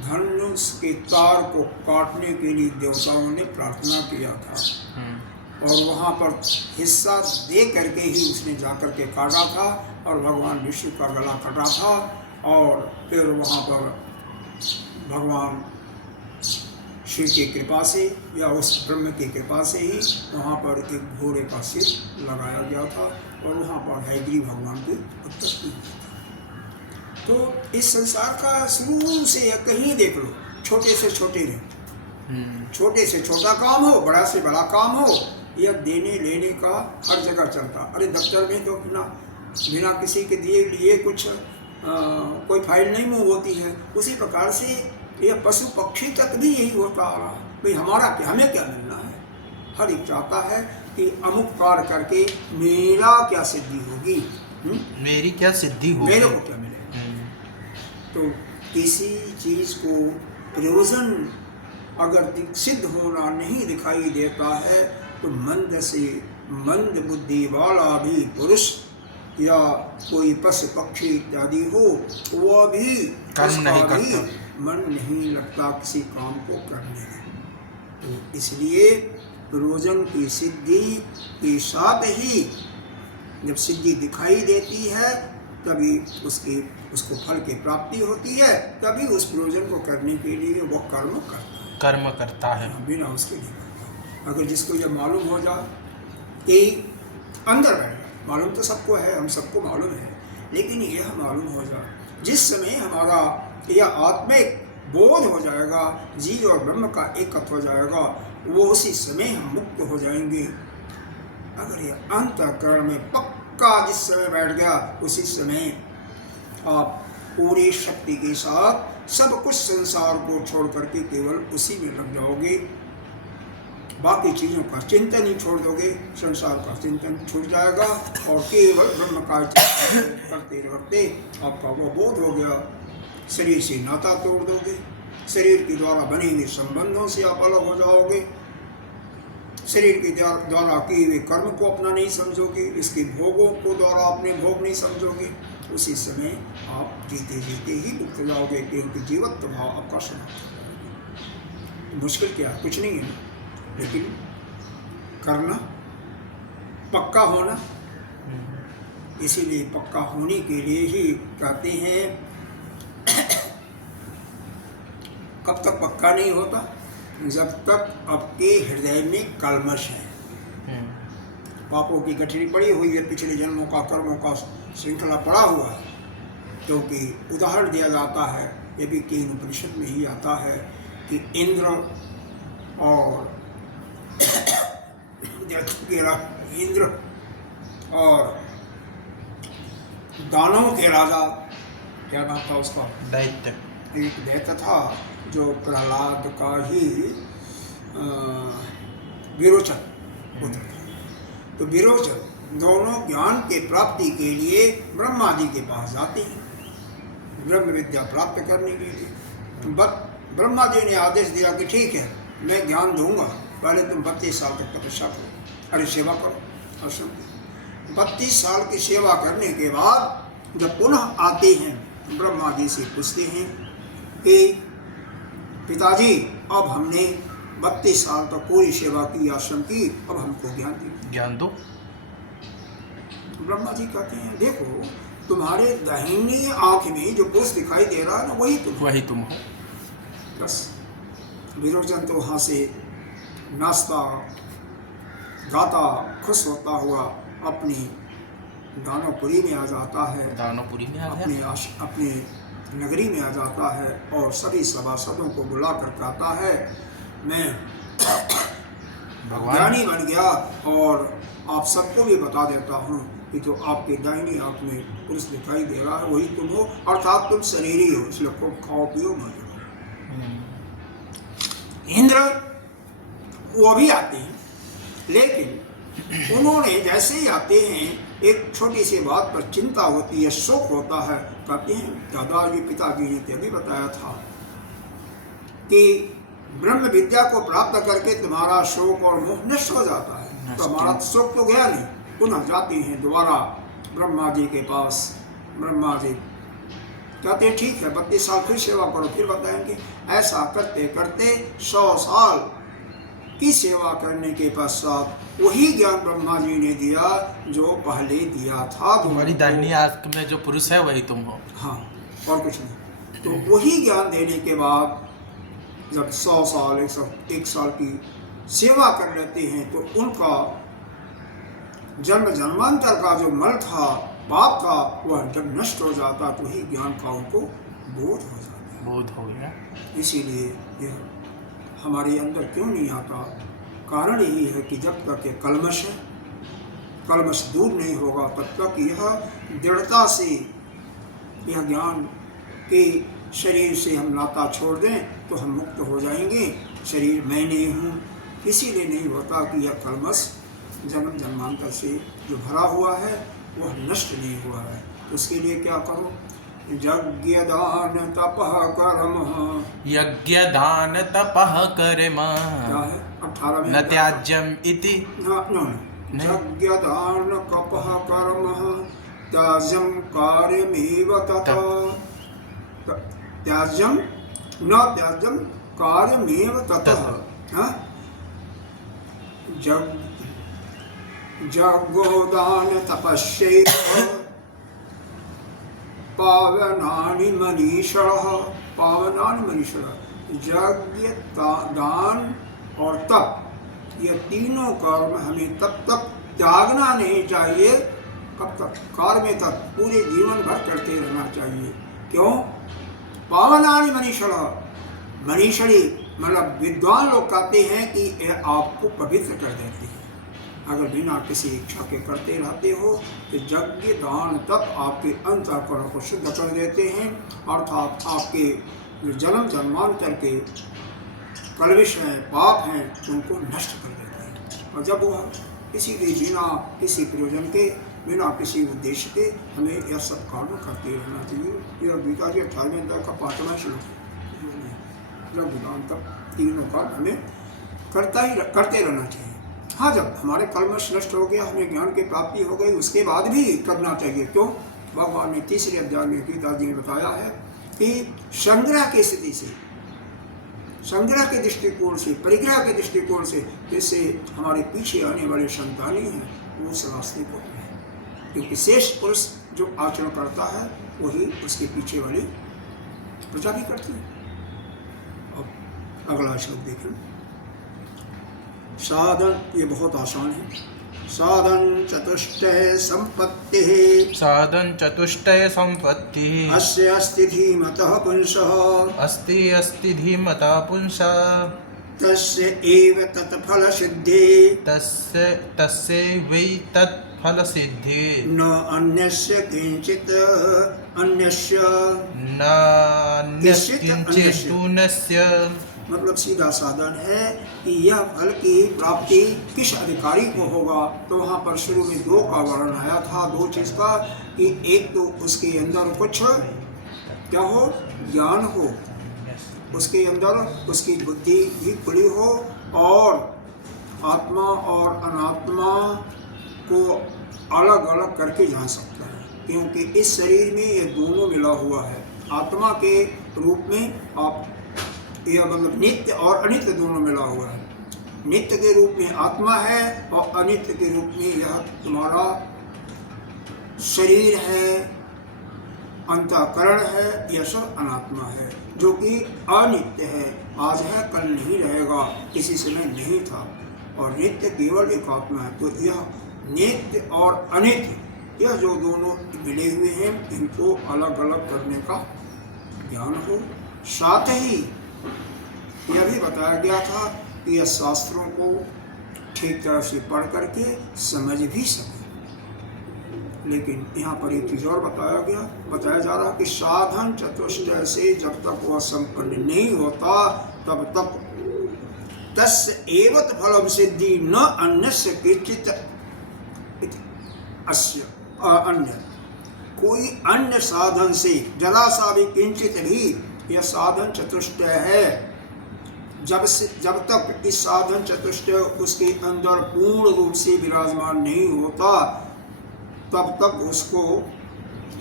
धनुष के तार को काटने के लिए देवताओं ने प्रार्थना किया था और वहाँ पर हिस्सा दे करके ही उसने जाकर के काटा था और भगवान विष्णु का गला कटा था। और फिर वहाँ पर भगवान शिव की कृपा से या उस ब्रह्म की कृपा से ही वहाँ पर एक घोड़े का सिर लगाया गया था और वहाँ पर हयग्रीव भगवान की उत्पत्ति हुई थी। तो इस संसार का शुरू से कहीं देख लो, छोटे से छोटे रहे, छोटे से छोटा काम हो, बड़ा से बड़ा काम हो, यह देने लेने का हर जगह चलता। अरे दफ्तर में तो बिना किसी के दिए लिए कुछ कोई फाइल नहीं मूव होती है। उसी प्रकार से यह पशु पक्षी तक भी यही होता आ रहा है। भाई हमारा क्या, हमें क्या मिलना है? हर एक चाहता है कि अमुक कार्य करके मेरा क्या सिद्धि होगी, मेरी क्या सिद्धि होगी, मेरे को क्या मिलेगा। तो किसी चीज को प्रयोजन अगर सिद्ध होना नहीं दिखाई देता है तो मंद से मंद बुद्धि वाला भी पुरुष या कोई पशु पक्षी इत्यादि हो, वह भी कर्म नहीं करता, मन नहीं लगता किसी काम को करने में। तो इसलिए प्रयोजन की सिद्धि के साथ ही जब सिद्धि दिखाई देती है तभी उसको फल की प्राप्ति होती है, तभी उस प्रयोजन को करने के लिए वो कर्म करता है, बिना उसके नहीं करता। अगर जिसको ये मालूम हो जाए कि अंदर बैठ, मालूम तो सबको है, हम सबको मालूम है, लेकिन यह मालूम हो जाए जिस समय हमारा यह आत्मिक बोध हो जाएगा, जीव और ब्रह्म का एकत्व हो जाएगा, वो उसी समय हम मुक्त हो जाएंगे। अगर यह अंतःकरण में पक्का जिस समय बैठ गया, उसी समय आप पूरी शक्ति के साथ सब कुछ संसार को छोड़ करके केवल उसी में लग जाओगे। बाकी चीज़ों का चिंतन ही छोड़ दोगे, संसार का चिंतन छूट जाएगा और केवल ब्रह्म का चिंतन करते करते आपका वो बोध हो गया। शरीर से नाता तोड़ दोगे, शरीर के द्वारा बने हुए संबंधों से आप अलग हो जाओगे, शरीर के द्वारा किए हुए कर्म को अपना नहीं समझोगे, इसके भोगों को द्वारा अपने भोग नहीं समझोगे। उसी समय आप जीते जीते ही मुक्त हो जाओगे, क्योंकि जीवत्व भाव आपका समाप्त। मुश्किल क्या, कुछ नहीं है, लेकिन करना, पक्का होना। इसीलिए पक्का होने के लिए ही कहते हैं कब तक पक्का नहीं होता, जब तक आपके हृदय में कल्मश है, पापों की गठरी पड़ी हुई है, पिछले जन्मों का कर्मों का श्रृंखला पड़ा हुआ है। क्योंकि उदाहरण दिया जाता है, ये भी केन उपनिषद में ही आता है कि इंद्र और इंद्र और दानवों के राजा, क्या नाम था उसका, दैत्य, एक दैत्य था जो प्रहलाद का ही विरोचन पुत्र था। तो विरोचन दोनों ज्ञान के प्राप्ति के लिए ब्रह्मा जी के पास जाते हैं, ब्रह्म विद्या प्राप्त करने के लिए। ब्रह्मा जी ने आदेश दिया कि ठीक है, मैं ज्ञान दूंगा, पहले तुम 32 साल तक तपस्या करो, अरे सेवा करो। और 32 साल की सेवा करने के बाद जब पुनः आते हैं, ब्रह्मा जी से पूछते हैं कि पिताजी, अब हमने 32 साल तक पूरी सेवा की, आश्रम की, अब हमको ज्ञान दो। ब्रह्मा जी कहते हैं, देखो तुम्हारे दाहिनी आंख में जो पुरुष दिखाई दे रहा है ना, वही तुम हो। बस विरोचन तो वहाँ से नाचता गाता खुश होता हुआ अपनी दानवपुरी में आ जाता है, दानवपुरी में आ गया। अपने नगरी में आ जाता है और सभी सभासदों को बुला कर कहता है मैं भगवान ज्ञानी बन गया और आप सबको भी बता देता हूँ कि जो आपके दाहिनी आंख में पुरुष दिखाई दे रहा है वही तुम हो, अर्थात तुम शरीर ही हो, इसलिए खूब खाओ पियो मर जाओ। इंद्र वो भी आते हैं, लेकिन उन्होंने जैसे ही आते हैं एक छोटी सी बात पर चिंता होती है, शोक होता है। कहते हैं दादाजी पिताजी ने तभी बताया था कि ब्रह्म विद्या को प्राप्त करके तुम्हारा शोक और मोह नष्ट हो जाता है। तो हमारा शोक तो गया नहीं, पुनः जाते हैं दोबारा ब्रह्मा जी के पास। ब्रह्मा जी कहते हैं ठीक है 32 साल फिर सेवा करो, फिर बताएंगे। ऐसा करते करते 100 साल की सेवा करने के पश्चात वही ज्ञान ब्रह्मा जी ने दिया जो पहले दिया था। तुम्हारी दाहिनी आंख में जो पुरुष है वही तुम हो। हाँ, और कुछ नहीं। तो वही ज्ञान देने के बाद जब 100 साल 1 साल की सेवा कर लेते हैं तो उनका जन्म जन्मांतर का जो मल था, पाप था, वह जब नष्ट हो जाता तो वही ज्ञान का उनको बोध हो जाता। बोध हो गया। इसीलिए यह हमारे अंदर क्यों नहीं आता? कारण यही है कि जब तक ये कलमश है, कलमश दूर नहीं होगा तब तक यह दृढ़ता से यह ज्ञान के शरीर से हम नाता छोड़ दें तो हम मुक्त हो जाएंगे। शरीर मैं नहीं हूँ, इसीलिए नहीं होता कि यह कलमश जन्म जन्मांतर से जो भरा हुआ है वह नष्ट नहीं हुआ है। उसके लिए क्या करो? यज्ञ दान तपः कर्म। यज्ञ दान तपः कर्म। क्या है 18 में? न त्याज्यम इति। यज्ञ दान तपः कर्म त्याज्यम कार्यमेव तथा। त्याज्यम न त्याज्यम कार्यमेव ततः। यज्ञोदान तपस्यैव पावनानि मनीषः। पावनानि मनीषः। यज्ञ दान और तप, ये तीनों कर्म हमें तब तक त्यागना नहीं चाहिए। कब तक? काल में तक, पूरे जीवन भर करते रहना चाहिए। क्यों? पावनानि मनीषः। मनीषणी मतलब विद्वान लोग कहते हैं कि यह आपको पवित्र कर देते हैं। अगर बिना किसी इच्छा के करते रहते हो तो यज्ञ दान तप आपके अंतःकरण को शुद्ध कर देते हैं, अर्थात आपके जो जन्म जन्मांतर के कलविश हैं, पाप हैं, उनको नष्ट कर देते हैं। और जब वह इसीलिए बिना किसी प्रयोजन के, बिना किसी उद्देश्य के हमें यह सब काम करते रहना चाहिए। यह गीता के 18वें अध्याय का 5वां श्लोक है। यज्ञ दान तप तीनों काम हमें करते रहना चाहिए। हाँ, जब हमारे कलमश नष्ट हो गया, हमें ज्ञान की प्राप्ति हो गई, उसके बाद भी करना चाहिए। क्यों? भगवान ने 3रे अध्याय में गीता जी ने बताया है कि संग्रह की स्थिति से, संग्रह के दृष्टिकोण से, परिग्रह के दृष्टिकोण से, जिससे हमारे पीछे आने वाले संतानी हैं वो उस रास्ते को है, क्योंकि शेष पुरुष जो आचरण करता है वही उसके पीछे वाली प्रजा भी करती है। अब अगला श्लोक देखें। साधन, ये बहुत आसान है। साधन चतुष्टय संपत्ति। साधन चतुष्टय संपत्ति। अस्य अस्ति धीमतः पुंसः। अस्ति अस्ति धीमतः पुंसः। तस्य एव तत्फल सिद्धि। तस्य वै तत्फल सिद्धि। न अन्यस्य किंचित अन्यस्य। न अन्यस्य किंचित अन्यस्य। मतलब सीधा साधन है कि यह फल की प्राप्ति किस अधिकारी को होगा। तो वहाँ पर शुरू में 2 का वर्णन आया था, 2 चीज़ का, कि एक तो उसके अंदर कुछ क्या हो, ज्ञान हो, उसके अंदर उसकी बुद्धि भी खुली हो और आत्मा और अनात्मा को अलग अलग करके जान सकता है। क्योंकि इस शरीर में ये दोनों मिला हुआ है। आत्मा के रूप में आप, यह मतलब नित्य और अनित्य दोनों मिला हुआ है। नित्य के रूप में आत्मा है और अनित्य के रूप में यह तुम्हारा शरीर है, अंतःकरण है, यह सब अनात्मा है जो कि अनित्य है। आज है, कल नहीं रहेगा, किसी समय नहीं था। और नित्य केवल एक आत्मा है। तो यह नित्य और अनित्य यह जो दोनों मिले हुए हैं इनको अलग अलग करने का ज्ञान हो। साथ ही यह भी बताया गया था कि यह शास्त्रों को ठीक तरह से पढ़ करके समझ भी सके। लेकिन यहाँ पर एक चीज़ और बताया जा रहा कि साधन चतुष्टय से जब तक वह संपन्न नहीं होता तब तक तस्य एवत फलम सिद्धि न अन्यस्य किंचित अस्य अन्य। कोई अन्य साधन से जरा सा भी किंचित भी यह साधन चतुष्टय है, जब तक इस साधन चतुष्टय उसके अंदर पूर्ण रूप से विराजमान नहीं होता तब तक उसको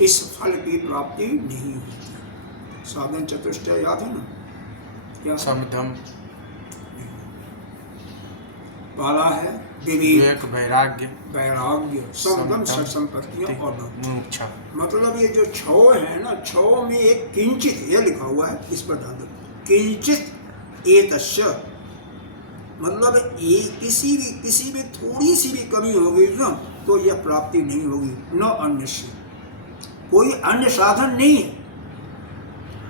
इस फल की प्राप्ति नहीं होती। साधन चतुष्टय याद है ना? क्या समधम, पहला है विवेक, वैराग्य, समधम, संपत्तियां और मोक्ष। मतलब ये जो छो है ना, छो में एक किंचित ये लिखा हुआ है, इस पर ध्यान दो। किंचित एतस्य मतलब ये किसी भी थोड़ी सी भी कमी होगी ना तो यह प्राप्ति नहीं होगी। न अन्य से, कोई अन्य साधन नहीं है।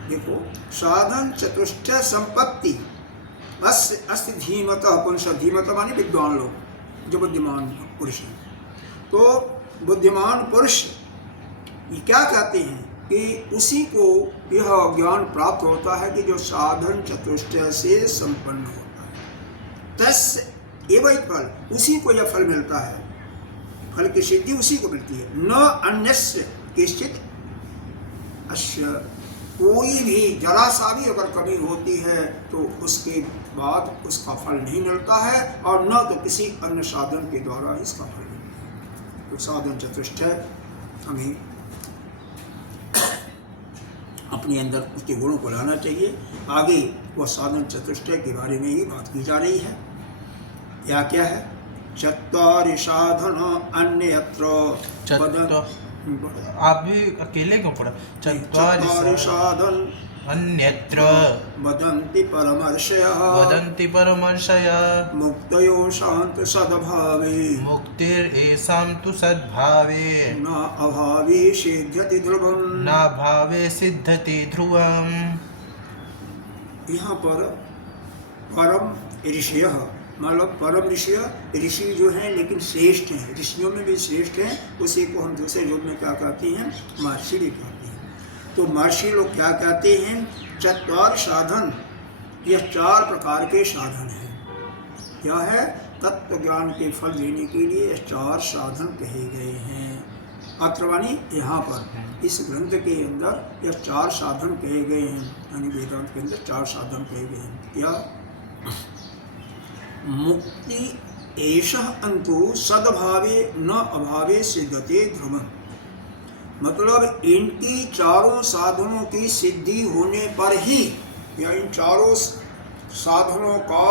देखो, साधन चतुष्टय संपत्ति अस्य धीमतः पुरुष, धीमतः माने विद्वान लोग, जो बुद्धिमान पुरुष हैं। तो बुद्धिमान पुरुष ये क्या कहते हैं कि उसी को यह ज्ञान प्राप्त होता है कि जो साधन चतुष्टय से संपन्न होता है। तस्य एवं फल, उसी को यह फल मिलता है, फल की सिद्धि उसी को मिलती है। न अन्यस्य किंचित अस्य, कोई भी जरा सा भी अगर कमी होती है तो उसके बाद उसका फल नहीं मिलता है, और न तो किसी अन्य साधन के द्वारा इसका फल मिलता है। तो साधन चतुष्टय हमें अपने अंदर उसके गुणों को लाना चाहिए। आगे वह साधन चतुष्टय के बारे में ही बात की जा रही है। क्या है? चत्वारि साधन अन्यत्र, आप भी अकेले क्यों पढ़ा? चत्वारि साधन अन्यत्र वदन्ति परमर्षयः मुक्तयो शान्त सद्भावे, मुक्तिरेषां तु सद्भावे, न अभावे सिद्ध्यति ध्रुवम्, न भावे सिद्ध्यति ध्रुवम्। यहाँ पर परम ऋषयः मतलब परम ऋषि जो हैं लेकिन श्रेष्ठ हैं, ऋषियों में भी श्रेष्ठ हैं, उसी को हम दूसरे रूप में क्या कहते हैं? महर्षि भी कहते हैं। तो महर्षि लोग क्या कहते हैं? चत्वार साधन, यह 4 प्रकार के साधन हैं। क्या है? तत्व ज्ञान के फल देने के लिए यह 4 साधन कहे गए हैं। अत्रवाणी यहाँ पर इस ग्रंथ के अंदर यह 4 साधन कहे गए हैं, यानी वेदांत के अंदर 4 साधन कहे गए हैं। क्या? मुक्ति एषः अंतु सद्भावे न अभावे सिद्धते ध्रुवम्। मतलब इनकी चारों साधनों की सिद्धि होने पर ही, या इन चारों साधनों का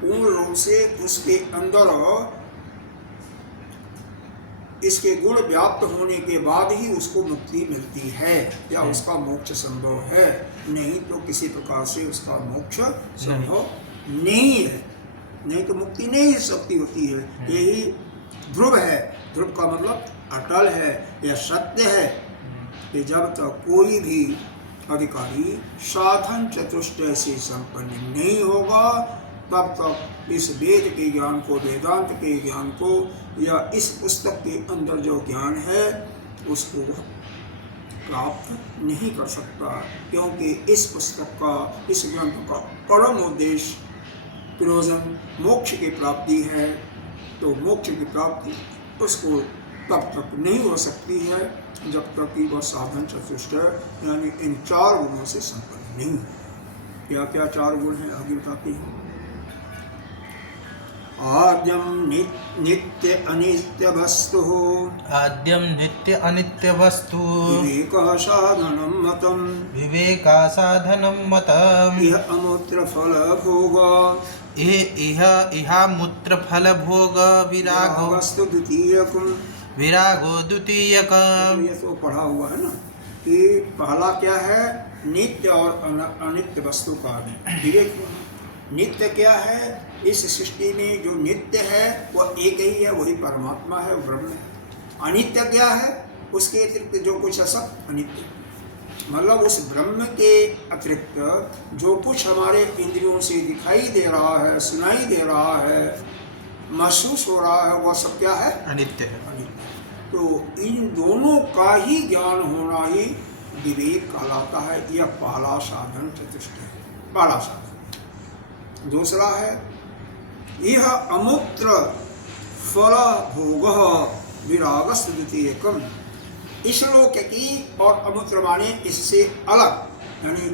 पूर्ण रूप से उसके अंदर इसके गुण व्याप्त होने के बाद ही उसको मुक्ति मिलती है, या उसका मोक्ष संभव है। नहीं तो किसी प्रकार से उसका मोक्ष संभव नहीं है। नहीं तो मुक्ति नहीं शक्ति होती है। यही ध्रुव है। ध्रुव का मतलब अटल है, यह सत्य है कि जब तक कोई भी अधिकारी साधन चतुष्टय से संपन्न नहीं होगा तब तक इस वेद के ज्ञान को, वेदांत के ज्ञान को, या इस पुस्तक के अंदर जो ज्ञान है उसको प्राप्त नहीं कर सकता। क्योंकि इस पुस्तक का, इस ग्रंथ का परम उद्देश्य प्रयोजन मोक्ष की प्राप्ति है। तो मोक्ष की प्राप्ति उसको तब तक नहीं हो सकती है जब तक कि वह साधन चतुष्टय यानी इन 4 गुणों से संपन्न नहीं है। क्या क्या 4 गुण हैं आगे बताते हैं। आद्यम नित्य अनित्य वस्तु, आद्यम नित्य अनित्य वस्तु, विवेकः साधनं मतम्, विवेका साधनं मतम्, इह अमूत्र फल भोग, इहा मूत्र फल भोग, विरागो वस्तु द्वितीयकम्, विरागो द्वितीयकम्। ये तो पढ़ा हुआ है ना कि पहला क्या है? नित्य और अनित्य वस्तु का विवेक। नित्य क्या है? इस सृष्टि में जो नित्य है वह एक ही है, वही परमात्मा है, वो ब्रह्म है। अनित्य क्या है, उसके अतिरिक्त जो कुछ है सब अनित्य। मतलब उस ब्रह्म के अतिरिक्त जो कुछ हमारे इंद्रियों से दिखाई दे रहा है, सुनाई दे रहा है, महसूस हो रहा है, वह सब क्या है, अनित्य है। अनित्य। तो इन दोनों का ही ज्ञान होना ही विवेक कहलाता है। यह पहला साधन चतुष्ट है, पहला साधन। दूसरा है यह अमुत्र फल भोग विरागस द्वितीयकम। इस लोक की और अमुत्र माने इससे अलग, यानी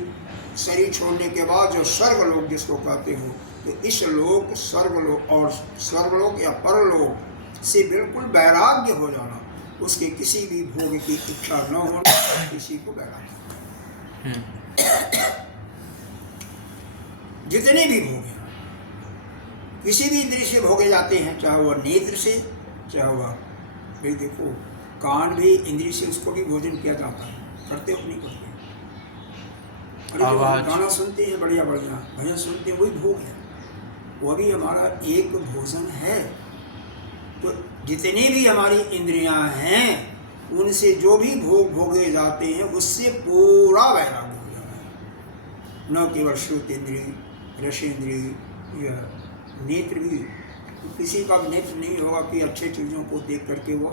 शरीर छोड़ने के बाद जो स्वर्गलोक जिसको कहते हो, तो इस लोक स्वर्गलोक और स्वर्गलोक या परलोक से बिल्कुल वैराग्य हो जाना, उसके किसी भी भोग की इच्छा न होना, किसी को वैराग्य। जितने भी भोग हैं किसी भी इंद्रिय से भोगे जाते हैं, चाहे वह नेत्र से, चाहे वह, भाई देखो कान भी इंद्रिय से उसको भी भोजन किया जाता है, करते हो नहीं करते? अरे गाना सुनते हैं, बढ़िया बढ़िया भजन सुनते हैं, वही भोग है, वह भी हमारा एक भोजन है। तो जितनी भी हमारी इंद्रियां हैं उनसे जो भी भोग भोगे जाते हैं उससे पूरा वैराग्य हो जाता है। न केवल श्रोतेंद्रिय, रसेंद्रिय या नेत्र भी, तो किसी का नेत्र नहीं होगा कि अच्छे चीज़ों को देख करके वो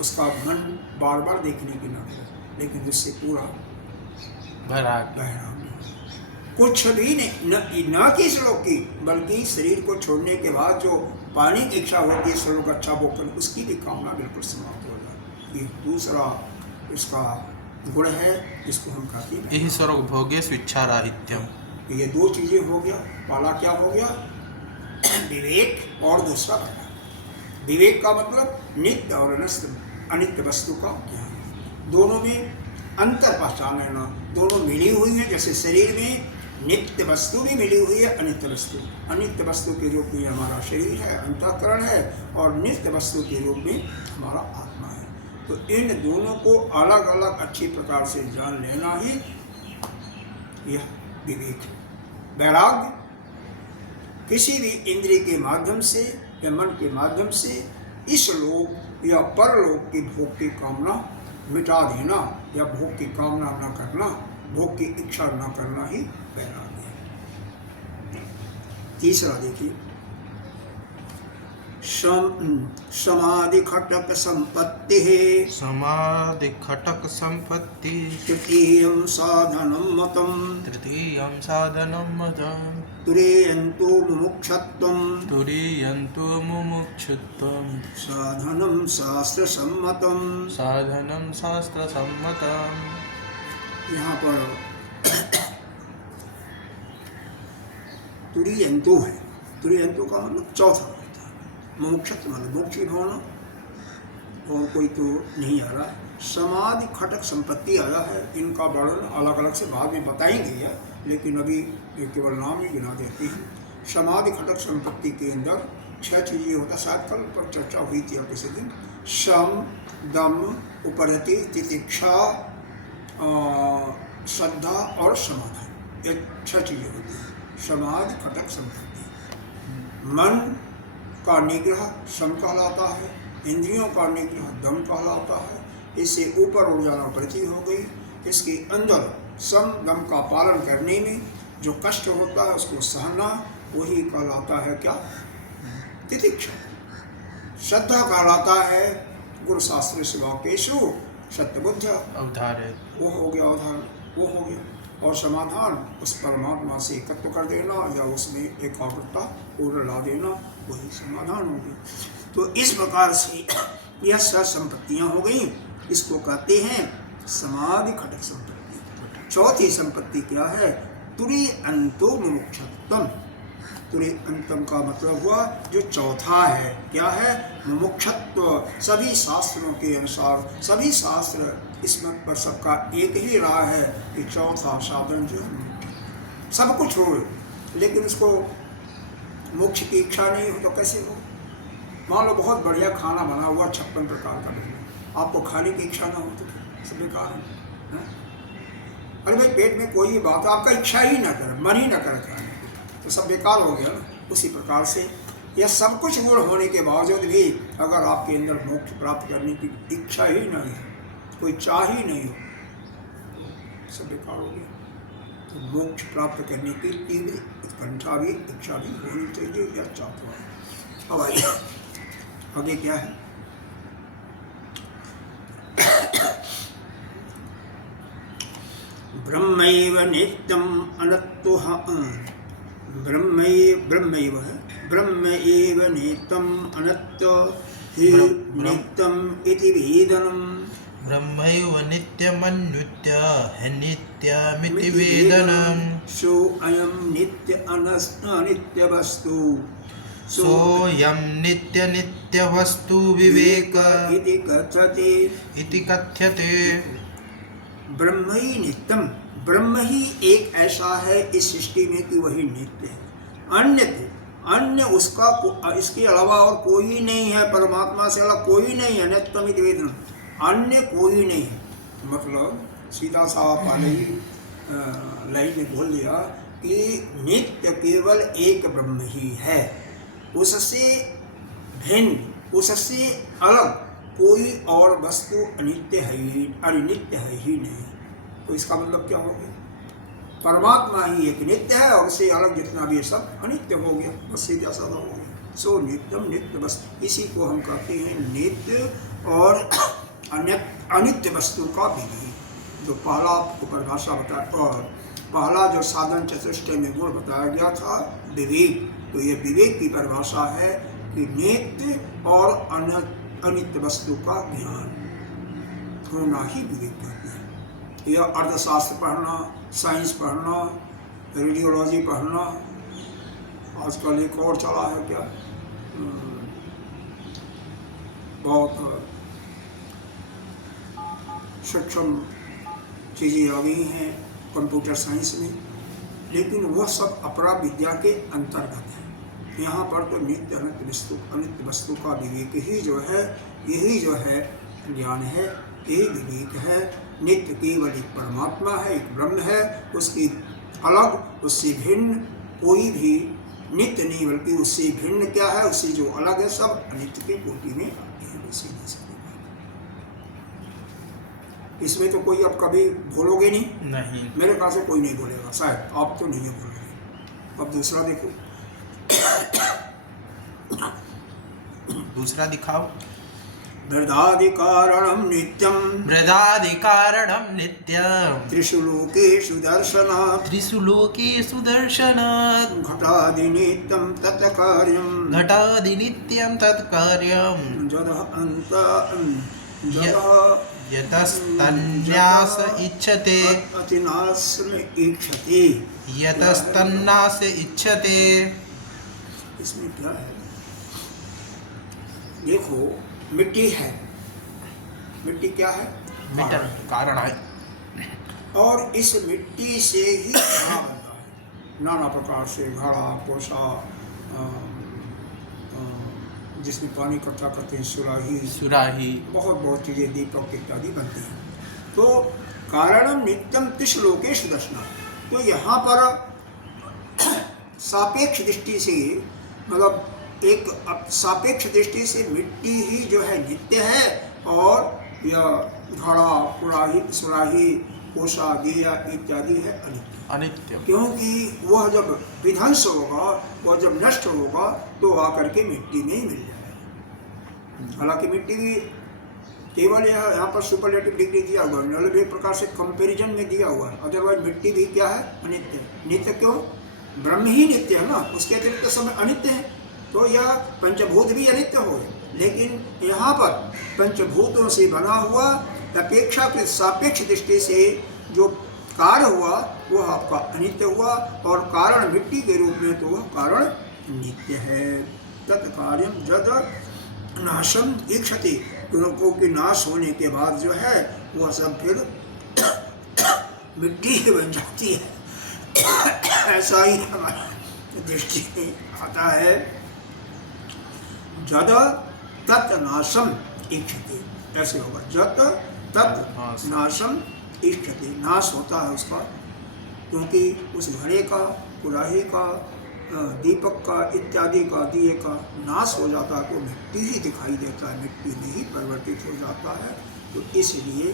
उसका मन बार बार देखने की ना करे, लेकिन उससे पूरा वैराग्य। कुछ भी नहीं, न कि श्लोक की, बल्कि शरीर को छोड़ने के बाद जो पाने की इच्छा होती है, श्लोक अच्छा भोग करने, उसकी भी कामना बिल्कुल समाप्त हो जाए। ये दूसरा इसका गुण है, जिसको हम कहते हैं यही स्वरूप भोगे स्विच्छा राहित्यम। ये दो चीजें हो गया। पहला क्या हो गया, विवेक, और दूसरा वैराग्य। विवेक का मतलब नित्य और अनित्य वस्तु का ज्ञान, दोनों में अंतर पहचान लेना। दोनों मिली हुई है, जैसे शरीर में नित्य वस्तु भी मिली हुई है, अनित्य वस्तु। अनित्य वस्तु के रूप में हमारा शरीर है, अंतःकरण है, और नित्य वस्तु के रूप में हमारा आत्मा है। तो इन दोनों को अलग अलग अच्छी प्रकार से जान लेना ही यह विवेक है। वैराग्य किसी भी इंद्रिय के माध्यम से या मन के माध्यम से इस लोक या परलोक की भोग की कामना मिटा देना, या भोग की कामना न करना, भोग की इच्छा न करना ही वैराग्य है। तीसरा देखिए, समाधि खटक संपत्ति है। समाधि खटक संपत्ति तृतीयं साधनं मतम्। तृतीयं साधनं मतम्। तुरीयन्तु मुमुक्षुत्वं। तुरीयन्तु मुमुक्षुत्वं। साधनं शास्त्रसम्मतम्। साधनं शास्त्रसम्मतम्। यहाँ पर तुरीयन्तु है। तुरीयन्तु का मतलब चौथा होता है। मुमुक्षुत्व मतलब मोक्ष की भावना, और कोई तो नहीं आ रहा है। समाधि खटक संपत्ति आया है, इनका वर्णन अलग अलग से बाद में बताएंगे, लेकिन अभी केवल नाम ही गिना देते हैं। समाधि खटक संपत्ति के अंदर 6 चीज़ें होता, शायद कल पर चर्चा हुई थी और किसी दिन। सम, दम, उपरति, तितिक्षा, श्रद्धा और समाधान, ये 6 चीज़ें होती हैं समाधि खटक संपत्ति। मन का निग्रह सम कहलाता है, इंद्रियों का निग्रह दम कहलाता है। इससे ऊपर उड़ जाना प्रति हो गई। इसके अंदर सम दम का पालन करने में जो कष्ट होता है उसको सहना, वही कहलाता है क्या, तितिक्षा। श्रद्धा कहलाता है गुरु शास्त्र शिवाकेशु सत्यबुद्ध अवधार है, वो हो गया अवधारण, वो हो गया। और समाधान उस परमात्मा से एकत्व कर देना या उसमें एकाग्रता पूर्ण ला देना, वही समाधान हो गया। तो इस प्रकार से यह 6 संपत्तियाँ हो गई। इसको कहते हैं समाधि खटक संपत्ति। चौथी संपत्ति क्या है, तुरीयंतो मुमुक्षुत्वम। तुरीयंतम का मतलब हुआ जो चौथा है, क्या है, मुमुक्षुत्व। सभी शास्त्रों के अनुसार, सभी शास्त्र इस मत पर सबका एक ही राह है कि चौथा साधन जो है, सब कुछ हो लेकिन उसको मोक्ष की इच्छा नहीं हो तो कैसे हो। मान लो बहुत बढ़िया खाना बना हुआ 56 प्रकार का, आपको खाने की इच्छा ना हो तो सब बेकार है। अरे भाई पेट में कोई भी बात आपका इच्छा ही ना करे, मन ही ना करे खाने की, तो सब बेकार हो गया ना। उसी प्रकार से यह सब कुछ गुण होने के बावजूद भी अगर आपके अंदर मोक्ष प्राप्त करने की इच्छा ही नहीं है, कोई चाह ही नहीं हो, सब बेकार हो गया। तो मोक्ष प्राप्त करने की तीव्र उत्कंठा भी, इच्छा भी होनी चाहिए, यह चाहता है। अब आइए आगे क्या है। ब्रह्मैव नित्यम् अनत्तो ब्रह्मैव है, ब्रह्म एव नित्यम् अनत्तो हि नित्यम् इति वेदनम्। ब्रह्मैव नित्यमन्युत्य हि नित्यमिति वेदनम्। सो अयं नित्य अनित्य वस्तु, सोऽयं नित्यनित्यवस्तु विवेक इति कथ्यते। ब्रह्म ही नित्यम, ब्रह्म ही एक ऐसा है इस सृष्टि में कि वही नित्य है। अन्य उसका इसके अलावा और कोई नहीं है, परमात्मा से अलग कोई नहीं है। नित्यम इति वेदनम, अन्य कोई नहीं है। मतलब सीधा साफ वाले ही लाइन में बोल दिया कि नित्य केवल एक ब्रह्म ही है, उससे भिन्न, उससे अलग कोई और वस्तु अनित्य है ही, अनित्य है ही नहीं। तो इसका मतलब क्या हो गया? परमात्मा ही एक नित्य है और उससे अलग जितना भी सब अनित्य हो गया, बस सीधा साधा हो गया। सो नित्यम नित्य वस्तु, इसी को हम कहते हैं नित्य और अनित्य वस्तु का विवेक। जो पहला आपको परिभाषा बताया और पहला जो साधन चतुष्टय में गुण बताया गया था विवेक, तो ये विवेक की परिभाषा है कि नित्य और अनित्य वस्तु का ज्ञान होना ही विवेक कहते हैं। यह अर्थशास्त्र पढ़ना, साइंस पढ़ना, रेडियोलॉजी पढ़ना, आजकल एक और चला है क्या, बहुत सक्षम चीज़ें आ गई हैं कंप्यूटर साइंस में, लेकिन वह सब अपरा विद्या के अंतर्गत है। यहाँ पर तो नित्य अनित्य वस्तु का विवेक ही जो है, यही जो है ज्ञान है, यही विवेक है। नित्य केवल एक परमात्मा है, एक ब्रह्म है, उसकी अलग, उससे भिन्न कोई भी नित्य नहीं, बल्कि उससे भिन्न क्या है, उससे जो अलग है सब अनित्य की कोटि में आते हैं। इसमें तो कोई अब कभी बोलोगे नहीं, मेरे ख्याल से कोई नहीं बोलेगा, शायद आप तो नहीं बोलोगे। अब दूसरा देखो, दूसरा दिखाओ। वृदाधिकारणं नित्यं, वृदाधिकारणं नित्यं, त्रिषु लोकेषु दर्शनात्, त्रिषु लोकेषु दर्शनात्, घटादिनित्यं तत्कार्यं, घटादिनित्यं तत्कार्यं, यतस्तन्यास इच्छते, अतिनाश्म इच्छते, यतस्तन्नास इच्छते। इसमें क्या है? देखो, मिट्टी है, मिट्टी क्या है? मिट्टी कारण है, और इस मिट्टी से ही घड़ा बनता है, नाना प्रकार से घड़ा, कोसा, जिसमें पानी इकट्ठा करते हैं, सुराही, बहुत चीज़ें, दीपक इत्यादि बनती हैं। तो कारणम नित्यम त्रिषु लोकेषु दर्शनात्, तो यहाँ पर सापेक्ष दृष्टि से, मतलब एक सापेक्ष दृष्टि से मिट्टी ही जो है नित्य है, और यह घड़ा, सुराही, कोसा, दिया इत्यादि है अनित्य। क्योंकि वह जब विध्वंस होगा, वह जब नष्ट होगा, तो आकर के मिट्टी में ही मिल जाएगा। हालांकि मिट्टी भी केवल यहाँ पर सुपरलेटिव डिग्री दिया हुआ है, मतलब एक प्रकार से कंपैरिजन में दिया हुआ है। अदरवाइज मिट्टी भी क्या है? अनित्य। नित्य क्यों? ब्रह्म ही नित्य है ना, उसके अतिरिक्त सब अनित्य है। तो यह पंचभूत भी अनित्य हो, लेकिन यहाँ पर पंचभूतों से बना हुआ अपेक्षाकृत सापेक्ष दृष्टि से जो कार्य हुआ वह आपका अनित्य हुआ, और कारण मिट्टी के रूप में तो वह कारण नित्य है। तत्कार्यम जद नाशम इक्षति, क्योंकि नाश होने के बाद जो है वह सब फिर मिट्टी बन जाती है। ऐसा ही हमारी दृष्टि में आता है। जद तत् नाशम इक्षति, ऐसे होगा, जद तत् नाशम इक्षति, नाश होता है उसका, क्योंकि उस घड़े का, कुराही का, दीपक का इत्यादि का दिए का नाश हो जाता है तो मिट्टी ही दिखाई देता है, मिट्टी में ही परिवर्तित हो जाता है। तो इसलिए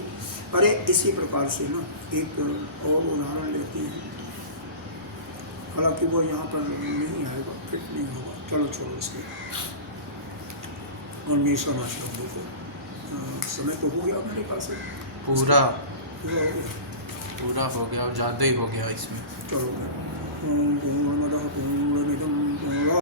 अरे इसी प्रकार से ना एक और उदाहरण लेते हैं, हालांकि वो यहाँ पर नहीं आएगा, फिट नहीं होगा, चलो छोड़ो इसमें और नहीं समझ लोगों को। समय तो हो गया मेरे पास से पूरा पूरा हो गया, पूरा हो गया और ज़्यादा ही हो गया इसमें। चलो पूर्णमदः पूर्णमिदं पूर्णात्